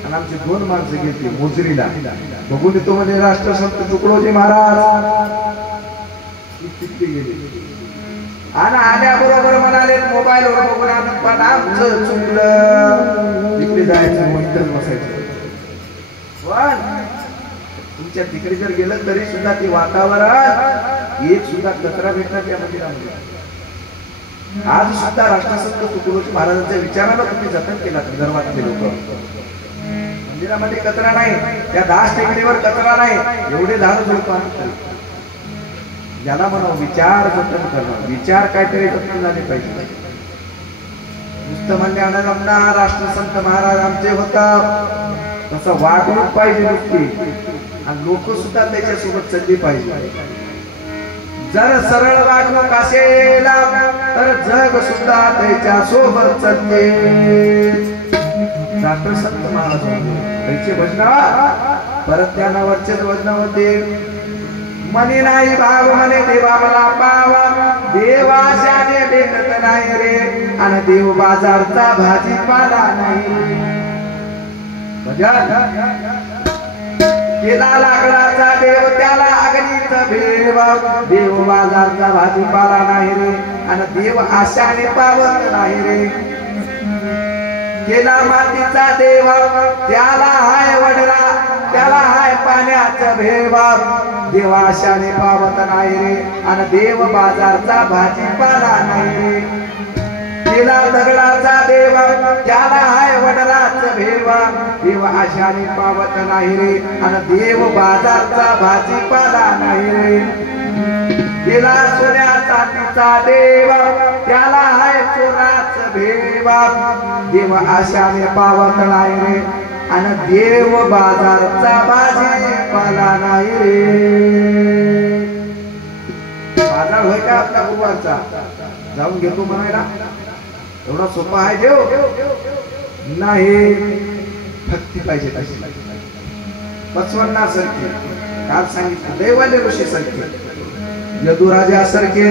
आणि आमचे 2 माणसं गेली मोजरीला बघून येतो म्हणजे राष्ट्रसंत तुकडोजी महाराज तिथे गेले आणि आल्याबरोबर म्हणाले मोबाईल वर बघून आनंद आमचं चुकलं तिकडे जायचं म्हणतच बसायचं पण तुमच्या तिकडे जर गेलं तरी सुद्धा ते वातावरण एक सुद्धा कचरा भेटणार त्या मंदिरामध्ये आज सुद्धा राष्ट्रसंत तुकडोजी महाराजांच्या विचाराला तुम्ही जतन केला विदर्भातले लोक मंदिरामध्ये कचरा नाही त्या 10 टेकडीवर कचरा नाही एवढे झाड झुडपं ज्याला म्हणावं विचार जतन करणं विचार काहीतरी जतन झाले पाहिजे नुसतं म्हणण्यानं जमणार राष्ट्रसंत महाराज आमचे होता तसं वागणूक पाहिजे नुसती आणि लोक सुद्धा त्याच्यासोबत चालली पाहिजे जर सरळ वागणूक असेल तर जग सुद्धा त्याच्या सोबत चालते राष्ट्रसंत महाराज त्यांचे भजन परत त्यांना वरचेच वजन होते मनी नाही भाव म्हणे देवा मला पावा देवाशाने भेटत नाही रे आणि देव बाजारचा भाजीपाला नाही केला लाकडाचा देव त्याला अग्नीचा भेव देव बाजारचा भाजीपाला नाही रे आणि देव आशाने पावत नाही रे केला मातीचा देव त्याला हाय वडला त्याला हाय पाण्याचा भेव देव आशाने पावत नाही रे आणि देव बाजारचा भाजीपाला नाही रे केला दगडाचा देव त्याला हाय वडलाचा भेव देव आशाने पावत नाही रे आणि देव बाजारचा भाजीपाला नाही रे केला सोन्या चांदीचा देव त्याला हाय चोराच भेव देव आशाने पावत नाही रे आणि देव बाजारचा भाजीपाला नाही रे बाजार होय का आपला गुरुवारचा जाऊन घेतो म्हणायला एवढा सोपा आहे देव नाही भक्ती पाहिजे तशी पचवन्ना सारखे काल सांगितलं देवाले ऋषी सारखे यदुराजा सारखे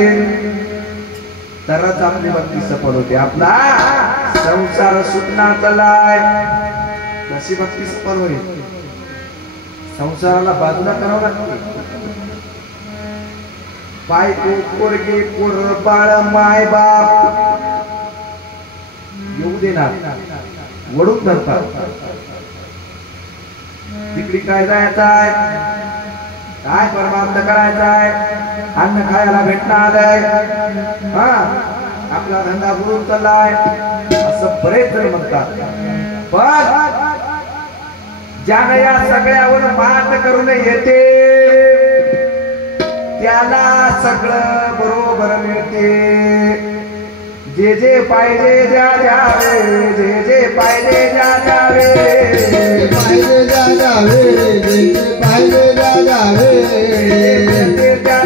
तरच आपली भक्ती सफल होते आपला संसार सुटणार चाललाय कशी भक्ती सफल होईल संसाराला बाजूला करावं लागते बायको पोरगे पोर बाळ माय बाप येऊ देणार वडून धरतात तिकडे काय जायचंय काय परमार्थ करायचाय अन्न खायला भेटणार आहे हा आपला धंदा बुडून चाललाय असं बरेच जण म्हणतात पण ज्यानं या सगळ्यावर मात करून येते त्याला सगळं बरोबर मिळते जे जे पाहिजे ज्या जावे जे जे पाहिजे ज्या जावे पाहिजे जा जावे जे पाहिजे जा जावे ज्या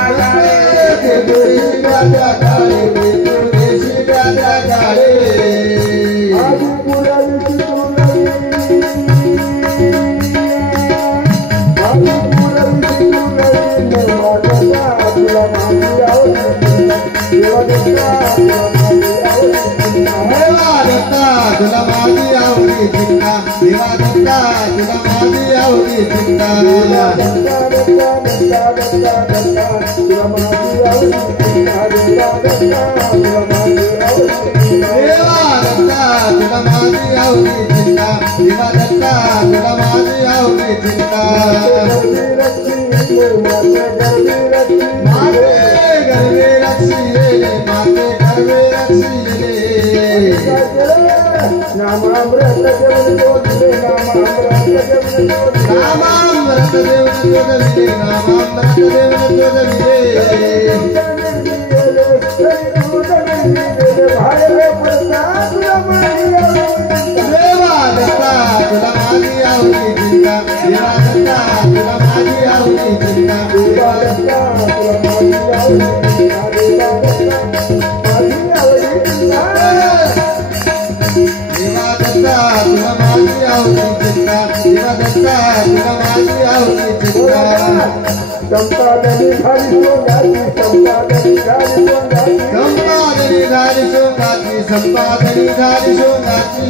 जावे देशी राजा काळे देशी राजा काळे आधी पुरावी तुला तुला माझी आवडी चिंता देवा दत्ता तुला माझी आवडी चिंता देवा दत्ता तुला माझी आवडी चिंता देवा दत्ता तुला माझी आवडी चिंता देवा दत्ता तुला माझी आवडी चिंता माते गर्वे रक्षिले माते गर्वे रक्षिले नामामृत देवन जोडले नामामृत देवन जोडले नामामृत देवन देवा दत्ता तुला माझी आवडी चिंता देवा दत्ता तुला माझी आवडी चिंता देवा दत्ता तुला माझी आवडी चिंता देवा दत्ता माझी आवडी चिंता देवा दत्ता तुला माझी आवडी चिंता देवा दत्ता तुला माझी आवडी चिंता संपादनी धारी सोंगाची संपादनी धारी सोंगाची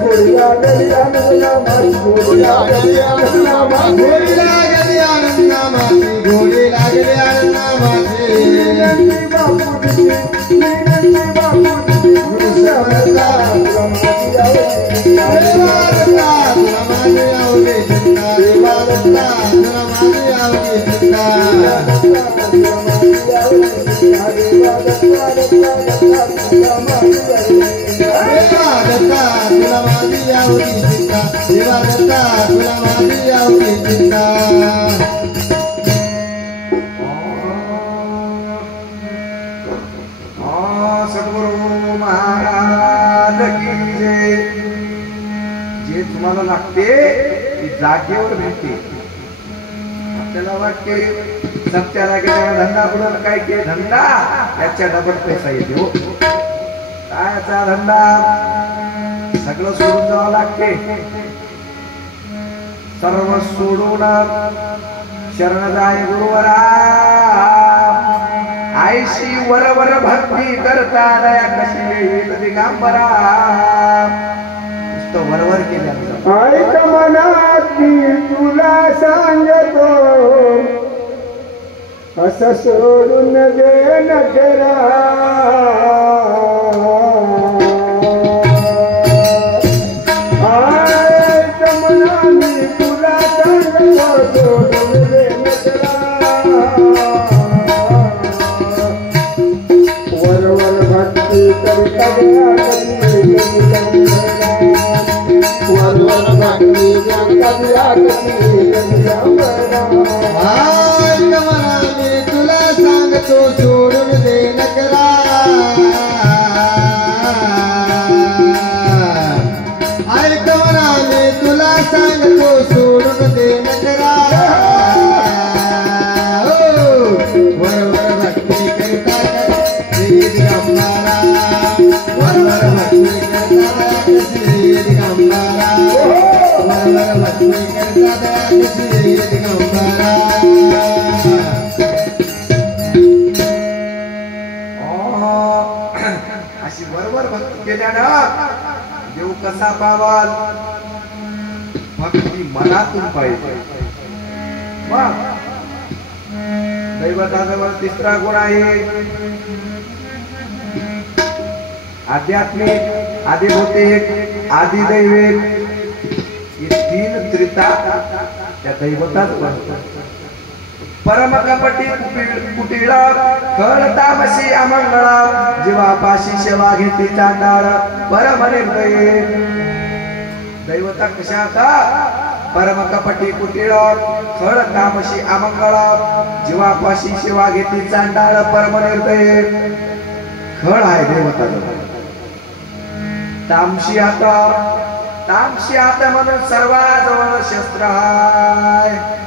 गोडी लागली आनंदा माझी गोडी लागली आनंदा माझी सद्गुरु महाराज की जय. जे तुम्हाला लागते ती जागेवर भेटते. आपल्याला वाटते सत्याला गेला धंदा बुडून काय के धंदा त्याच्या डबल पैसा येते हो. कायचा धंदा सगळं सोडून जावं लागते. सर्व सोडून शरण जाय गुरुवरा. आईशी वरवर भक्ती करता दया कशी येईल दिगंबरा. नुसतं वरवर केल्यानंतर ऐक मनाती तुला सांगतो असं सोडून दे नखरा ऐक मनाती तुला सांगतो सोडून दे नखरा वरवर भक्ती करता तुला सांगतो सोडून दे नकरा ऐकवना मी तुला सांगतो सोडून दे नकरा वरवर भक्ती करता दिगंबरा वरवर भक्ती करता दिगंबरा वरवर भक्ती करता दिगंबरा अशी बरोबर भक्ती केल्यानं देव कसा पावाल भक्ती मनातून पाहिजे मग दैवताजवळ तिसरा गुण आहे आध्यात्मिक आदिभौतिक आदिदैविक हे तीन त्रिता त्या दैवताच बनतात परम कपटी कुटिळ खळ तामसी अमंगळा जीवापाशी सेवा घेती चांडाळ परम निर्दयी दैवता कशा परम कपटी कुटिळ खळ तामसी अमंगळा जीवापाशी सेवा घेती चांडाळ परम निर्दयी खळ आहे देवता तामशी आता म्हणून सर्वाजवळ शस्त्र आहे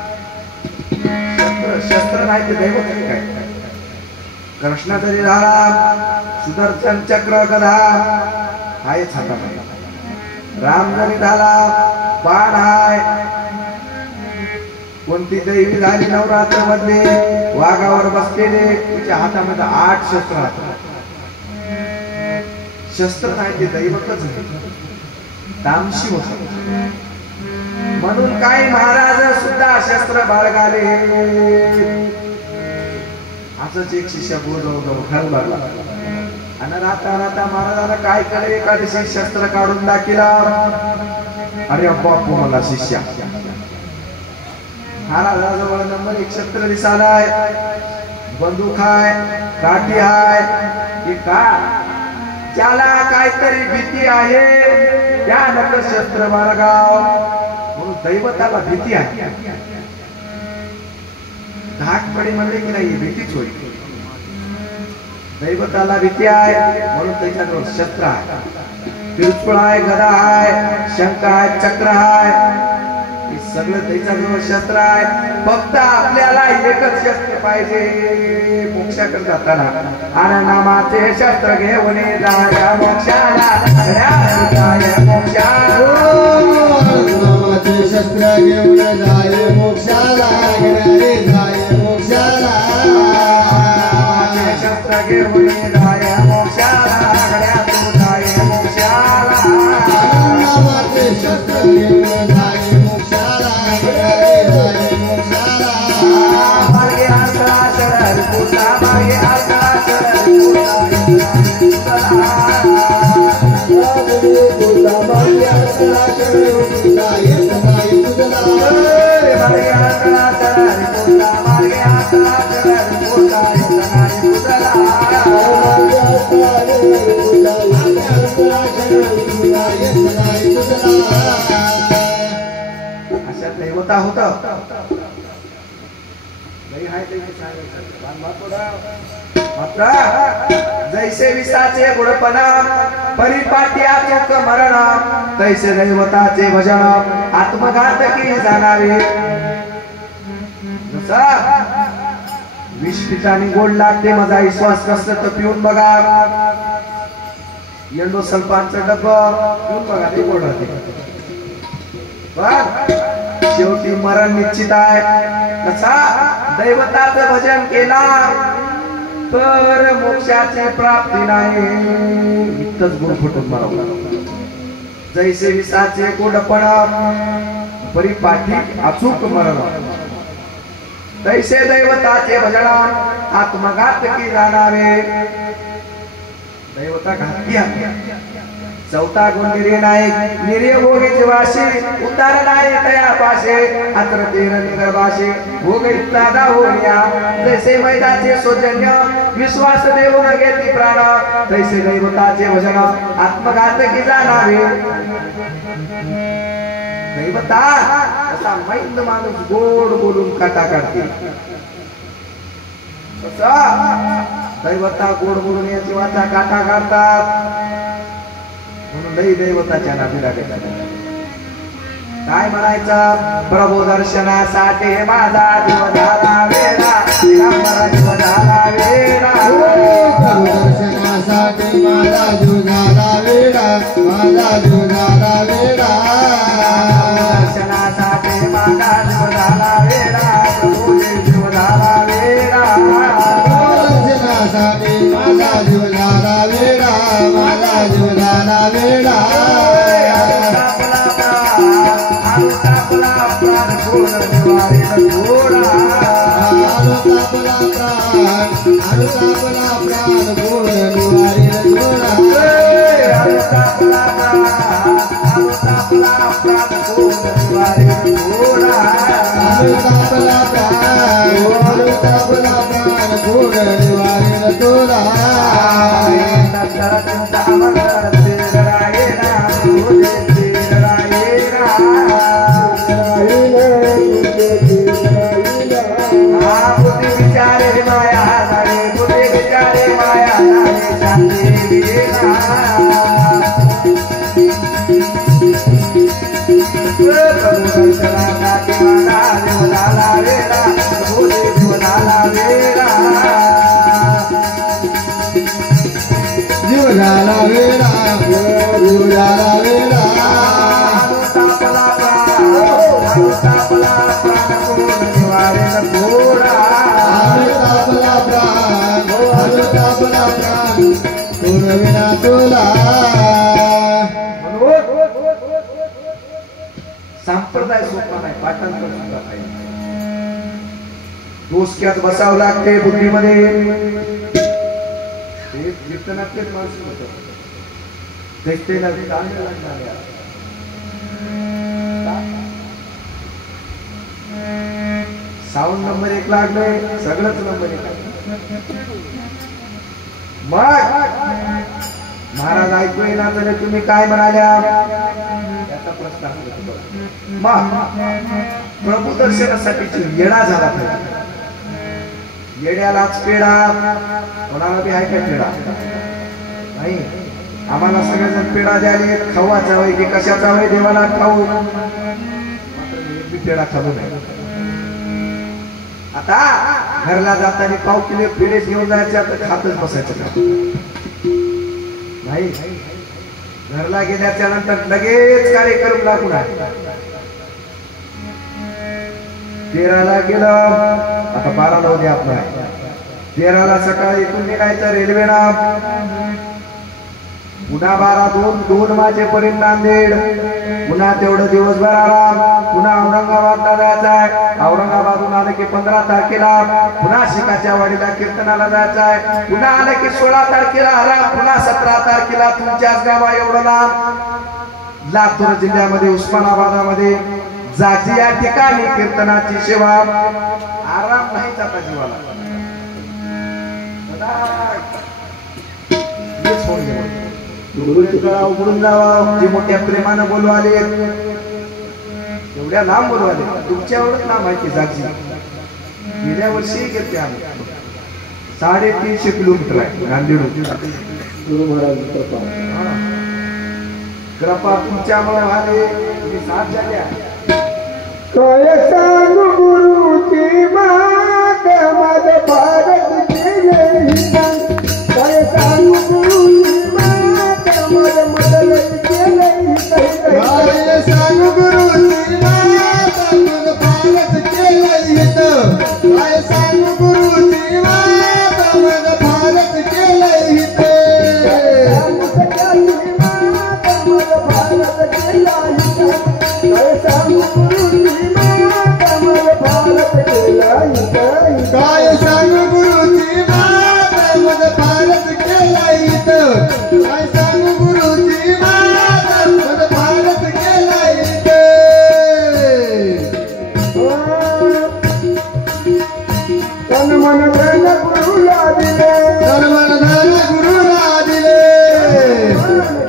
शस्त्र नाही ते दैवत काय कृष्ण जरी झाला सुदर्शन चक्र गदा आहेच हातामध्ये राम जरी झाला बाण आहे कोणती दैवी झाली नवरात्र मध्ये वाघावर बसलेले तिच्या हातामध्ये 8 शस्त्र असतात शस्त्र नाही ते दैवतच तामशी होत म्हणून काही महाराज सुद्धा शस्त्र बाळगाले असंच एक शिष्य खाल लागला आणि राहता महाराजांना काय केलं एका दिवशी शस्त्र काढून दाखिला अरे बापू मला शिष्या महाराजाजवळ नंबर 1 शस्त्र दिसालाय बंदूक हाय काठी हाय हे का ज्याला काहीतरी भीती आहे त्या नक शस्त्र बाळगाव म्हणून दैवताला भीती आहे धाक पडे म्हणले की नाही भीतीच होईल दैवताला भीती आहे म्हणून त्याच्याजवळ शस्त्र आहे पिरपुळ आहे गदा आहे शंख आहे चक्र आहे सगळं त्याच्याजवळ शस्त्र आहे फक्त आपल्याला एकच शस्त्र पाहिजे मोक्षाकडे जाताना आणि नामाचे शस्त्र घेऊन जाया मोक्षाला नामाचे शस्त्र घेऊन जाय मोक्षाला जाय मोक्षाला शस्त्र घेऊन जाया मोक्षाला जाय मोक्षाला नामाचे शस्त्र घेऊन जाय अशा दैवता होत जैसे विसाचे गुणपणा परिपाट्या चोक मरण तैसे दैवताचे भजन आत्मघातकी जाणारे जसा विष पितानी गोड लागते माझा विश्वास नसतं तर पिऊन बघा एंडो सल्फानचं डब्बं पिऊन बघा ते गोड राहते शेवटी मरण निश्चित आहे कसा दैवताचं भजन केला तर मोक्षाची प्राप्ती नाही इतकंच गुण फुटून मारवला जैसे विसाचे कोडपण परिपाठी अचूक मरण तैसे दैवताचे भजन आत्मघात की जाणावे दैवता घातकी चौथा गुण निर्नायक निर्य भोगेचे वाशी उतार नाही तया पाशे अत्र तेर निगर्भाशे भोग इत्यादा होण्या जैसे मैदाचे सौजन्य विश्वास देऊन घेती प्राण तैसे दैवताचे भजन आत्मघात की जाणावे दैवता असा मैंद माणूस गोड बोलून काटा काढते दैवता गोड बोलून याची वाचा काटा काढतात म्हणून दैवताच्या नादी लागतात काय म्हणायचं प्रभू दर्शनासाठी माझा जीव झाला वेडा दिगंबरा जीव झाला वेडा प्रभू दर्शनासाठी माझा जीव झाला वेडा माझा जीव झाला वेडा दर्शनासाठी माझा जीव झाला वेडा प्रभू जीव झाला वेडा दर्शनासाठी माझा जीव झाला वेडा माझा जीव झाला वेडा संप्रदाय सोपा नाही पाठांतर सुद्धा नाही डोसक्यात बसावं लागते बुद्धीमध्ये कीर्तनातलेच माणसं होतं दैत्याला चांगलं लागणार साऊंड नंबर 1 लागले सगळंच नंबर 1 मग महाराज ऐकू येईना तर तुम्ही काय म्हणाल्या याचा प्रश्न मग प्रभू दर्शनासाठी येडा झाला पाहिजे येड्यालाच पेढा कोणाला बी आहे का पेढा नाही आम्हाला सगळेजण पेढा द्याले खावाचा वय की कशाचा वय देवाला खाऊ पेढा खाऊ नाही आता घरला जाताना पाव किलो पेढे घेऊन जायचे तर खातच बसायचं नाही घरला गेल्याच्या नंतर लगेच कार्यक्रम लागून आहे 13ला गेलं आता 12ला उद्या आपला 13ला सकाळी इथून निघायचं रेल्वेला पुन्हा 12 वाजेपर्यंत नांदेड पुन्हा तेवढं दिवसभर आराम पुन्हा औरंगाबादला जायचं आहे औरंगाबादहून आलं की 15 तारखेला पुन्हा शिकाच्या वाडीला कीर्तनाला जायचं आहे पुन्हा आलं की 16 तारखेला आराम पुन्हा 17 तारखेला तुमच्याच गावा एवढं लांब लातूर जिल्ह्यामध्ये उस्मानाबादामध्ये जाती या ठिकाणी कीर्तनाची सेवा आराम नाही जाता जीवाला उघडून जावा जे मोठ्या प्रेमानं बोलू आले एवढ्या लांब बोलू आले तुमच्या एवढंच लांब आहे की जागजी गेल्या वर्षी घेतले आम्ही 350 किलोमीटर आहे नांदेड गुरु महाराज कृपा तुमच्यामुळे आले तुम्ही साथ झाल्या काय सांगू गुरुची मात मद भारत केले काय सांगू गुरुची मात मद मदल केले काय सांगू गुरुची मात मद भारत केले काय सांगू गुरुची मात मद भारत केले काय सांगू गुरुची मात मद भारत सांगू गुरुजी माता मद भारत केला इथं काय सांगू गुरुजी माता मद भारत केला इथं तन मन धन गुरुला दिले तन मन धन गुरुला दिले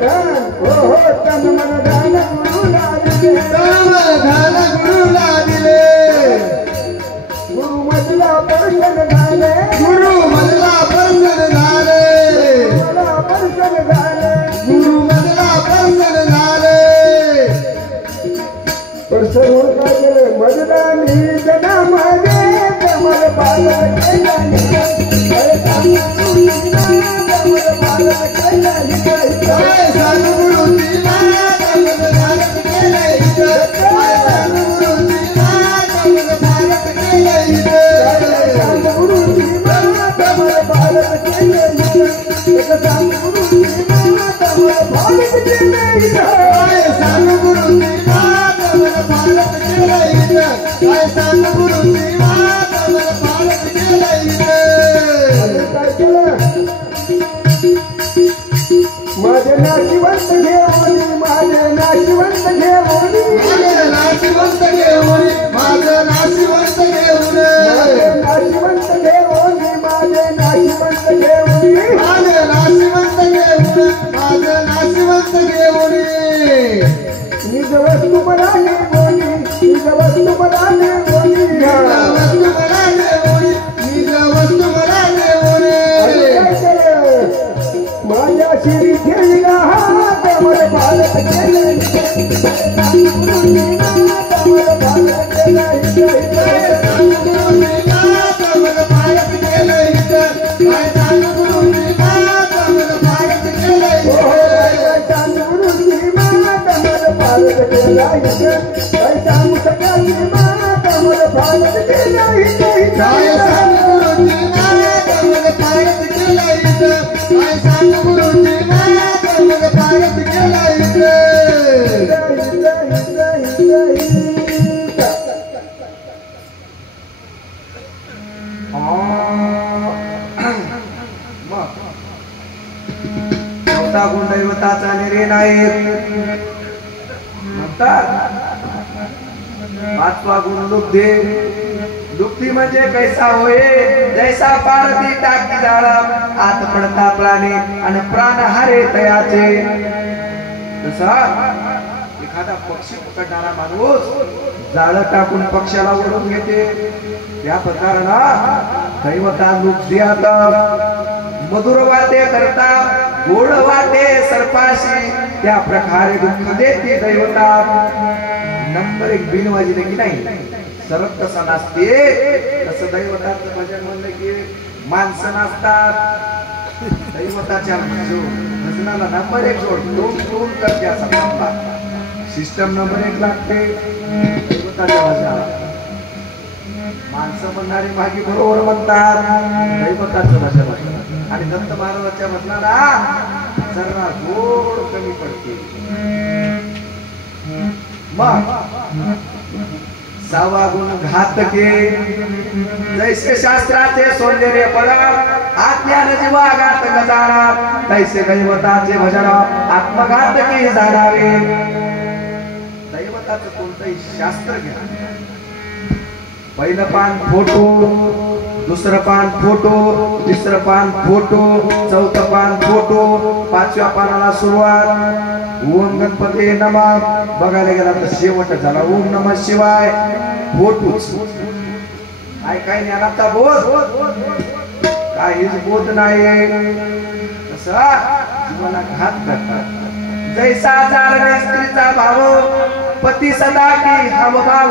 तन मन धन गुरुला दिले तन मन धन गुरुला दिले गुरु मधला दर्शन झाले गुरु मधला दर्शन झाले गुरु मधला दर्शन झाले दर्शन होऊन काय केले मधला मी जना माझे कमल पालन केला सांगू गुरुजी माता मद भारत केला इथं सांगू गुरुजी माता मद भारत केला इथं गुरुजी माता मद भारत केला इथं सांगू गुरुजी माता मद भारत केला इथं सांगू गुरुजी माता मद भारत केला इथं काय सांगू गुरुजी माता मद भारत केला इथं काय केलं माझे नाशिवंत घेऊन माझे नाशिवंत घेऊन माझे नाशिवंत घेऊन माझे नाशिवंत घेऊन नाशिवंत घेऊन माझे नाशिवंत घेऊन माझे नाशिवंत घेऊन माझे नाशिवंत घेऊन निज वस्तू बनाने बोली निज वस्तू बनाने बोली वस्तू बनाने बोली निज वस्तू बनाने बोली माझ्या श्री घेईला हात मद भारत केले मद भारत केला गुरुजी माता मद भारत केला काय सांगू गुरुजी माता मद भारत केला गुरुजी माता मद भारत केला काय सांगू सगळ्यांची माता मद भारत केला काय सांगू गुरुजी माता मद भारत केला काय सांगू गुरुजी माता मद भारत केला चौथा गुण दैवताचा निर्णय नाही म्हणतात. पाचवा गुण लुब्धी. लुब्धी म्हणजे कैसा होय जैसा पारती टाकी जाळ आत पडता प्राणी आणि प्राण हारे तयाचे. तसा एखादा पक्षी पकडणारा माणूस जाळ टाकून पक्षाला ओढून घेते त्या प्रकाराला दैवता लुब्धी. आता मधुर वाटे करता गोड वाटे सर्पाशी त्या प्रकारे दुःख देते दैवता. नंबर एक बिन वाजले की नाही सरळ तसा नसते. तसं दैवताचं भजन म्हणलं की माणसं नसतात. दैवताच्या भजनाला नंबर एक जोड दोन करते असा सिस्टम नंबर एक लागते दैवताच्या भजनाला. माणसं म्हणणारी मागे बरोबर म्हणतात दैवताचं भजन आणि दत्त महाराजांच्या भजनाला जरा जोड कमी पडते. मग सहावा गुण घातके. जैसे शास्त्राचे सौंदर्य पडा आत्म्याने जीवा घातक जाणार तैसे दैवताचे भजन आत्मघातकी जाणारे. दैवताचं कोणतंही शास्त्र घ्या. पहिलं पान फोटो, दुसरं पान फोटो, तिसरं पान फोटो, चौथं पान फोटो, पाचव्या पानाला सुरुवात ओम गणपती नमः. बघायला गेला तर शेवट झाला ओम नमः शिवाय. फोटोच काय काय ज्ञानाचा बोध काहीच बोध नाही. तसा जीवाला घात करतात. जैसा जारणे स्त्रीचा भाव पती सदा की हम भाव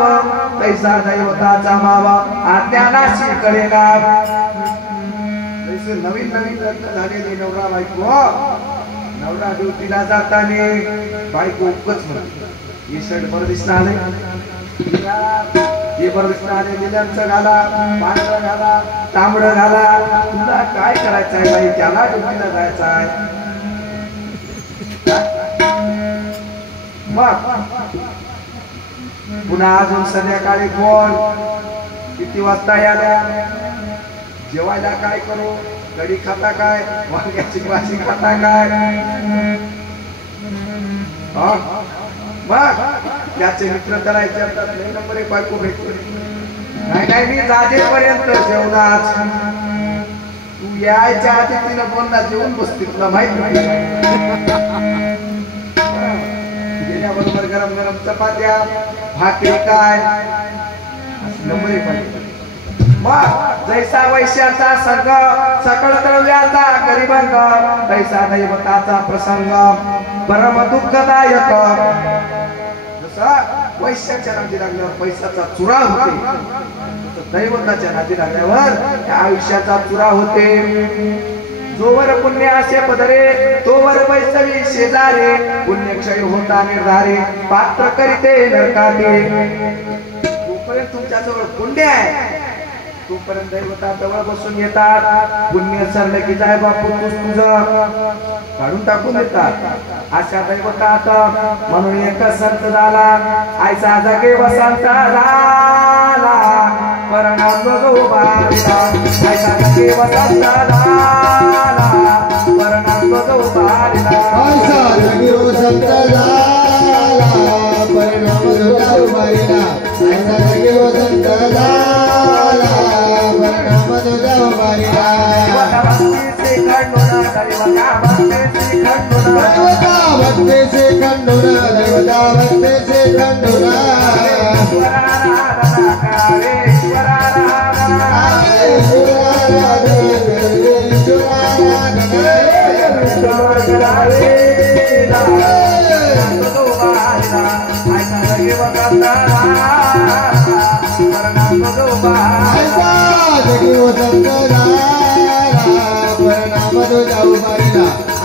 तैसा दैवताचा माव आज्ञानाशी कळेना. जैसे नवीन नवीन लग्न झालेली नवरा बायको नवरा ड्युटीला जाताना बायको उगच म्हणते ही शर्ट बरं दिसणार नाही हे बरं दिसणार नाही निलांचं घाला पांढरं घाला तांबडं घाला. तुला काय करायचं आहे बाई त्याला ड्युटीला जायचं आहे. मग पुन्हा अजून संध्याकाळी फोन किती वाजता याल्या जेवायला काय करू कढी खाता काय वांग्याची भाजी खाता काय मग त्याचे मित्र त्याला विचारतात नाही नंबर एक बायको भेटतो नाही नाही मी जाजेपर्यंत जेवणाच तू यायच्या आधी तिला दोनदा जेवून बसते तुला माहित नाही गेल्याबरोबर गरम गरम चपात्या भाकरी काय नंबर एक बायको मग जैसा वैश्याचा संघ सकळ द्रव्याचा गरिबांचा तैसा दैवताचा प्रसंग परम दुःखदायक जसा वैश्याच्या नादी लागल्यावर पैशाचा चुरा होते दैवताच्या नादी लागल्यावर त्या आयुष्याचा चुरा होते जोवर पुण्य असे पदरे तोवर वैसवी शेजारे पुण्यक्षय होता निर्धारे पात्र करीते नरकाते तोपर्यंत तुमच्या जवळ पुण्य आहे तोपर्यंत दैवता जवळ बसून येतात पुण्य सरले की जाय बापू तुझं काढून टाकून देतात अशा दैवतात म्हणून एक संत झाला आयसा जगे वसंत झाला परिणाम जो बारिला आयसा जगे वसंत झाला परिणाम जो बारिला आयसा जगे वसंत झाला परिणाम जो बारिला आयसा जगे वसंत झाला परिणाम जो बारिला दैवता भक्ति से खंडुना दैवता भक्ति से खंडुना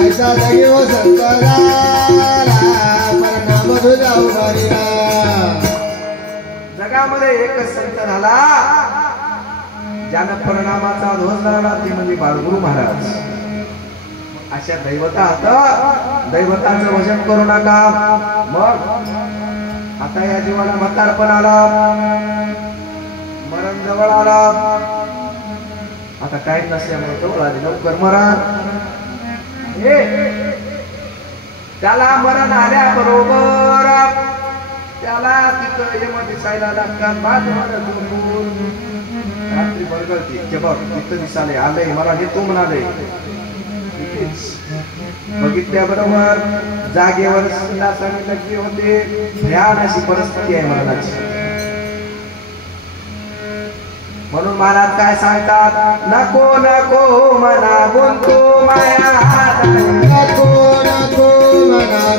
ऐसा जगी वो संतरा परिणाम तुझा उभारीला जगामध्ये एकच संत झाला ज्यानं परिणामाचा ध्वज धरला ते म्हणजे बाळगुरु महाराज अशा दैवतात दैवताचं वचन करू नका मग आता या जीवाला म्हातारपण आला मरण जवळ आला आता काही नसल्यामुळे जवळ आली लवकर मरण त्याला मरण आल्याबरोबर त्याला तिथं यम दिसायला लागतात बाजूला झोपून रात्री बरगळते बघ तिथं दिसाले आलंय मला नेतो म्हणाले बघितल्याबरोबर जागेवर लग्न होते भयान अशी परिस्थिती आहे मरणाची म्हणून महाराज काय सांगतात नको नको मना गुंतू माया नको नको मना